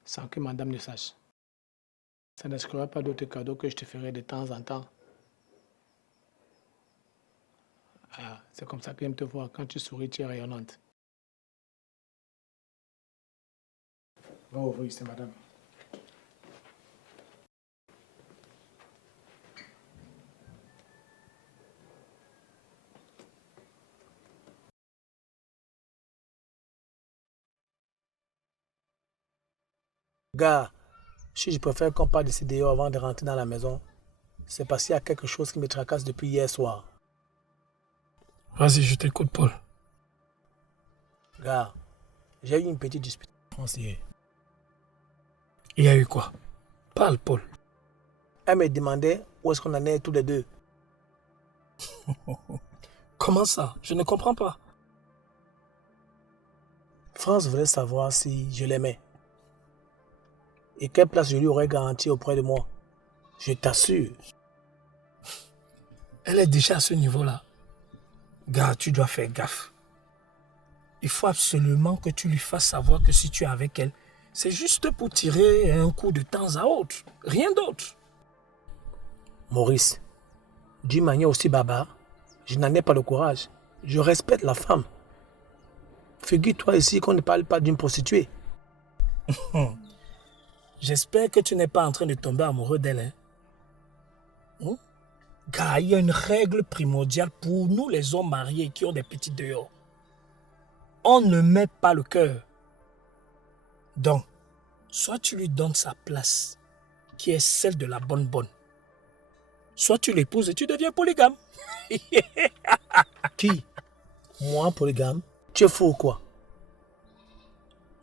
sans que madame ne sache. Ça n'exclura pas d'autres cadeaux que je te ferai de temps en temps. Ah, c'est comme ça que j'aime te voir. Quand tu souris, tu es rayonnante. Oh oui, c'est madame. Gars, si je préfère qu'on parle de ces dehors avant de rentrer dans la maison, c'est parce qu'il y a quelque chose qui me tracasse depuis hier soir. Vas-y, je t'écoute, Paul. Gars, j'ai eu une petite dispute avec France hier. Il y a eu quoi? Parle, Paul. Elle me demandait où est-ce qu'on en est tous les deux. Comment ça? Je ne comprends pas. France voulait savoir si je l'aimais. Et quelle place je lui aurais garantie auprès de moi. Je t'assure. Elle est déjà à ce niveau-là. Gars, tu dois faire gaffe. Il faut absolument que tu lui fasses savoir que si tu es avec elle, c'est juste pour tirer un coup de temps à autre. Rien d'autre. Maurice, d'une manière aussi barbare, je n'en ai pas le courage. Je respecte la femme. Figure-toi ici qu'on ne parle pas d'une prostituée. J'espère que tu n'es pas en train de tomber amoureux d'elle. Hein? Car il y a une règle primordiale pour nous les hommes mariés qui ont des petits dehors. On ne met pas le cœur. Donc, soit tu lui donnes sa place, qui est celle de la bonne, soit tu l'épouses et tu deviens polygame. Qui? Moi, polygame? Tu es fou ou quoi?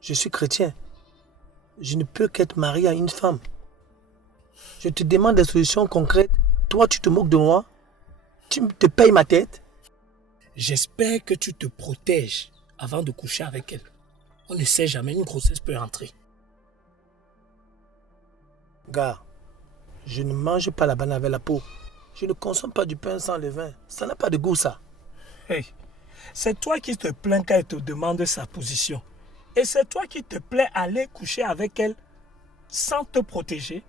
Je suis chrétien. Je ne peux qu'être marié à une femme. Je te demande des solutions concrètes. Toi, tu te moques de moi? Tu te payes ma tête? J'espère que tu te protèges avant de coucher avec elle. On ne sait jamais, une grossesse peut rentrer. Gars, je ne mange pas la banane avec la peau. Je ne consomme pas du pain sans levain. Ça n'a pas de goût, ça. Hey, c'est toi qui te plains quand elle te demande sa position. Et c'est toi qui te plais à aller coucher avec elle sans te protéger.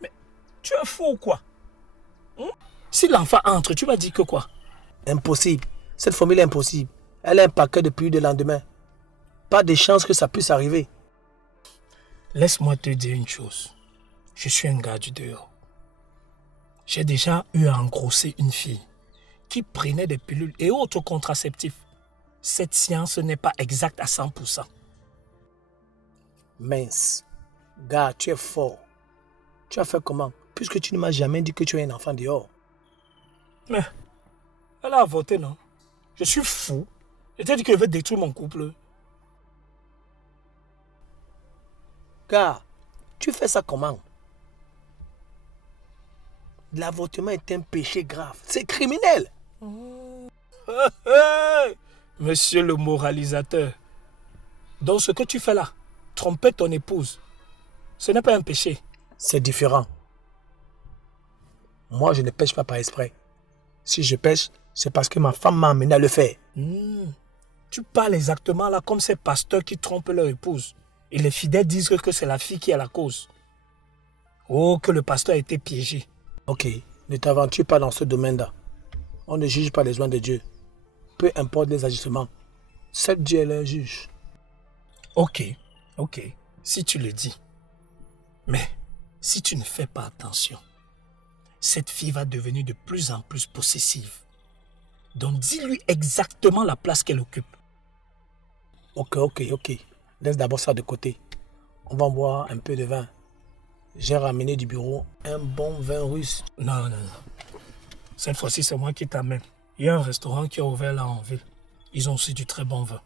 Mais tu es fou ou quoi? Si l'enfant entre, tu vas dire que quoi? Impossible. Cette formule est impossible. Elle est un paquet depuis le lendemain. Pas de chance que ça puisse arriver. Laisse-moi te dire une chose. Je suis un gars du dehors. J'ai déjà eu à engrosser une fille qui prenait des pilules et autres contraceptifs. Cette science n'est pas exacte à 100%. Mince. Gars, tu es fort. Tu as fait comment? Puisque tu ne m'as jamais dit que tu es un enfant dehors. Mais, elle a avorté, non? Je suis fou. Je t'ai dit que je veux détruire mon couple. Gars, tu fais ça comment? L'avortement est un péché grave. C'est criminel. Monsieur le moralisateur. Donc ce que tu fais là, tromper ton épouse, ce n'est pas un péché. C'est différent. Moi, je ne pêche pas par exprès. Si je pêche, c'est parce que ma femme m'a amené à le faire. Tu parles exactement là comme ces pasteurs qui trompent leur épouse. Et les fidèles disent que c'est la fille qui est la cause. Oh, que le pasteur a été piégé. Ok, ne t'aventure pas dans ce domaine-là. On ne juge pas les lois de Dieu. Peu importe les agissements. Seul Dieu est leur juge. Ok, si tu le dis. Mais si tu ne fais pas attention, cette fille va devenir de plus en plus possessive. Donc dis-lui exactement la place qu'elle occupe. Ok. Laisse d'abord ça de côté. On va boire un peu de vin. J'ai ramené du bureau un bon vin russe. Non. Cette fois-ci, c'est moi qui t'amène. Il y a un restaurant qui est ouvert là en ville. Ils ont aussi du très bon vin.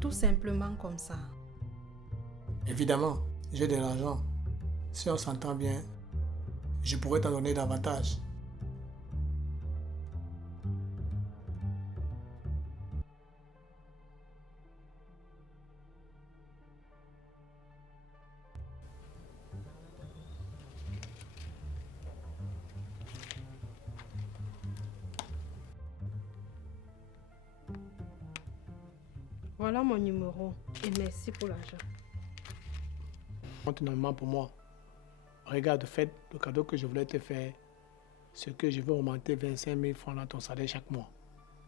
Tout simplement comme ça. Évidemment, j'ai de l'argent. Si on s'entend bien, je pourrais t'en donner davantage. Voilà mon numéro et merci pour l'argent. Compte normalement pour moi. Regarde, faites le cadeau que je voulais te faire. Ce que je veux augmenter 25 000 francs dans ton salaire chaque mois,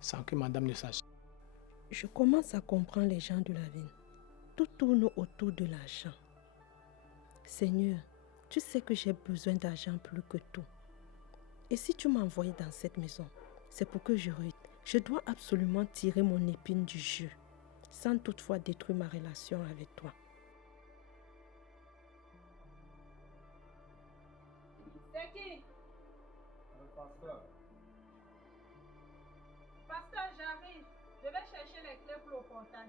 sans que madame ne sache. Je commence à comprendre les gens de la vie. Tout tourne autour de l'argent. Seigneur, tu sais que j'ai besoin d'argent plus que tout. Et si tu m'as envoyé dans cette maison, c'est pour que je dois absolument tirer mon épine du jeu, sans toutefois détruire ma relation avec toi. C'est qui? Pasteur. Pasteur, j'arrive. Je vais chercher les clés pour le portail.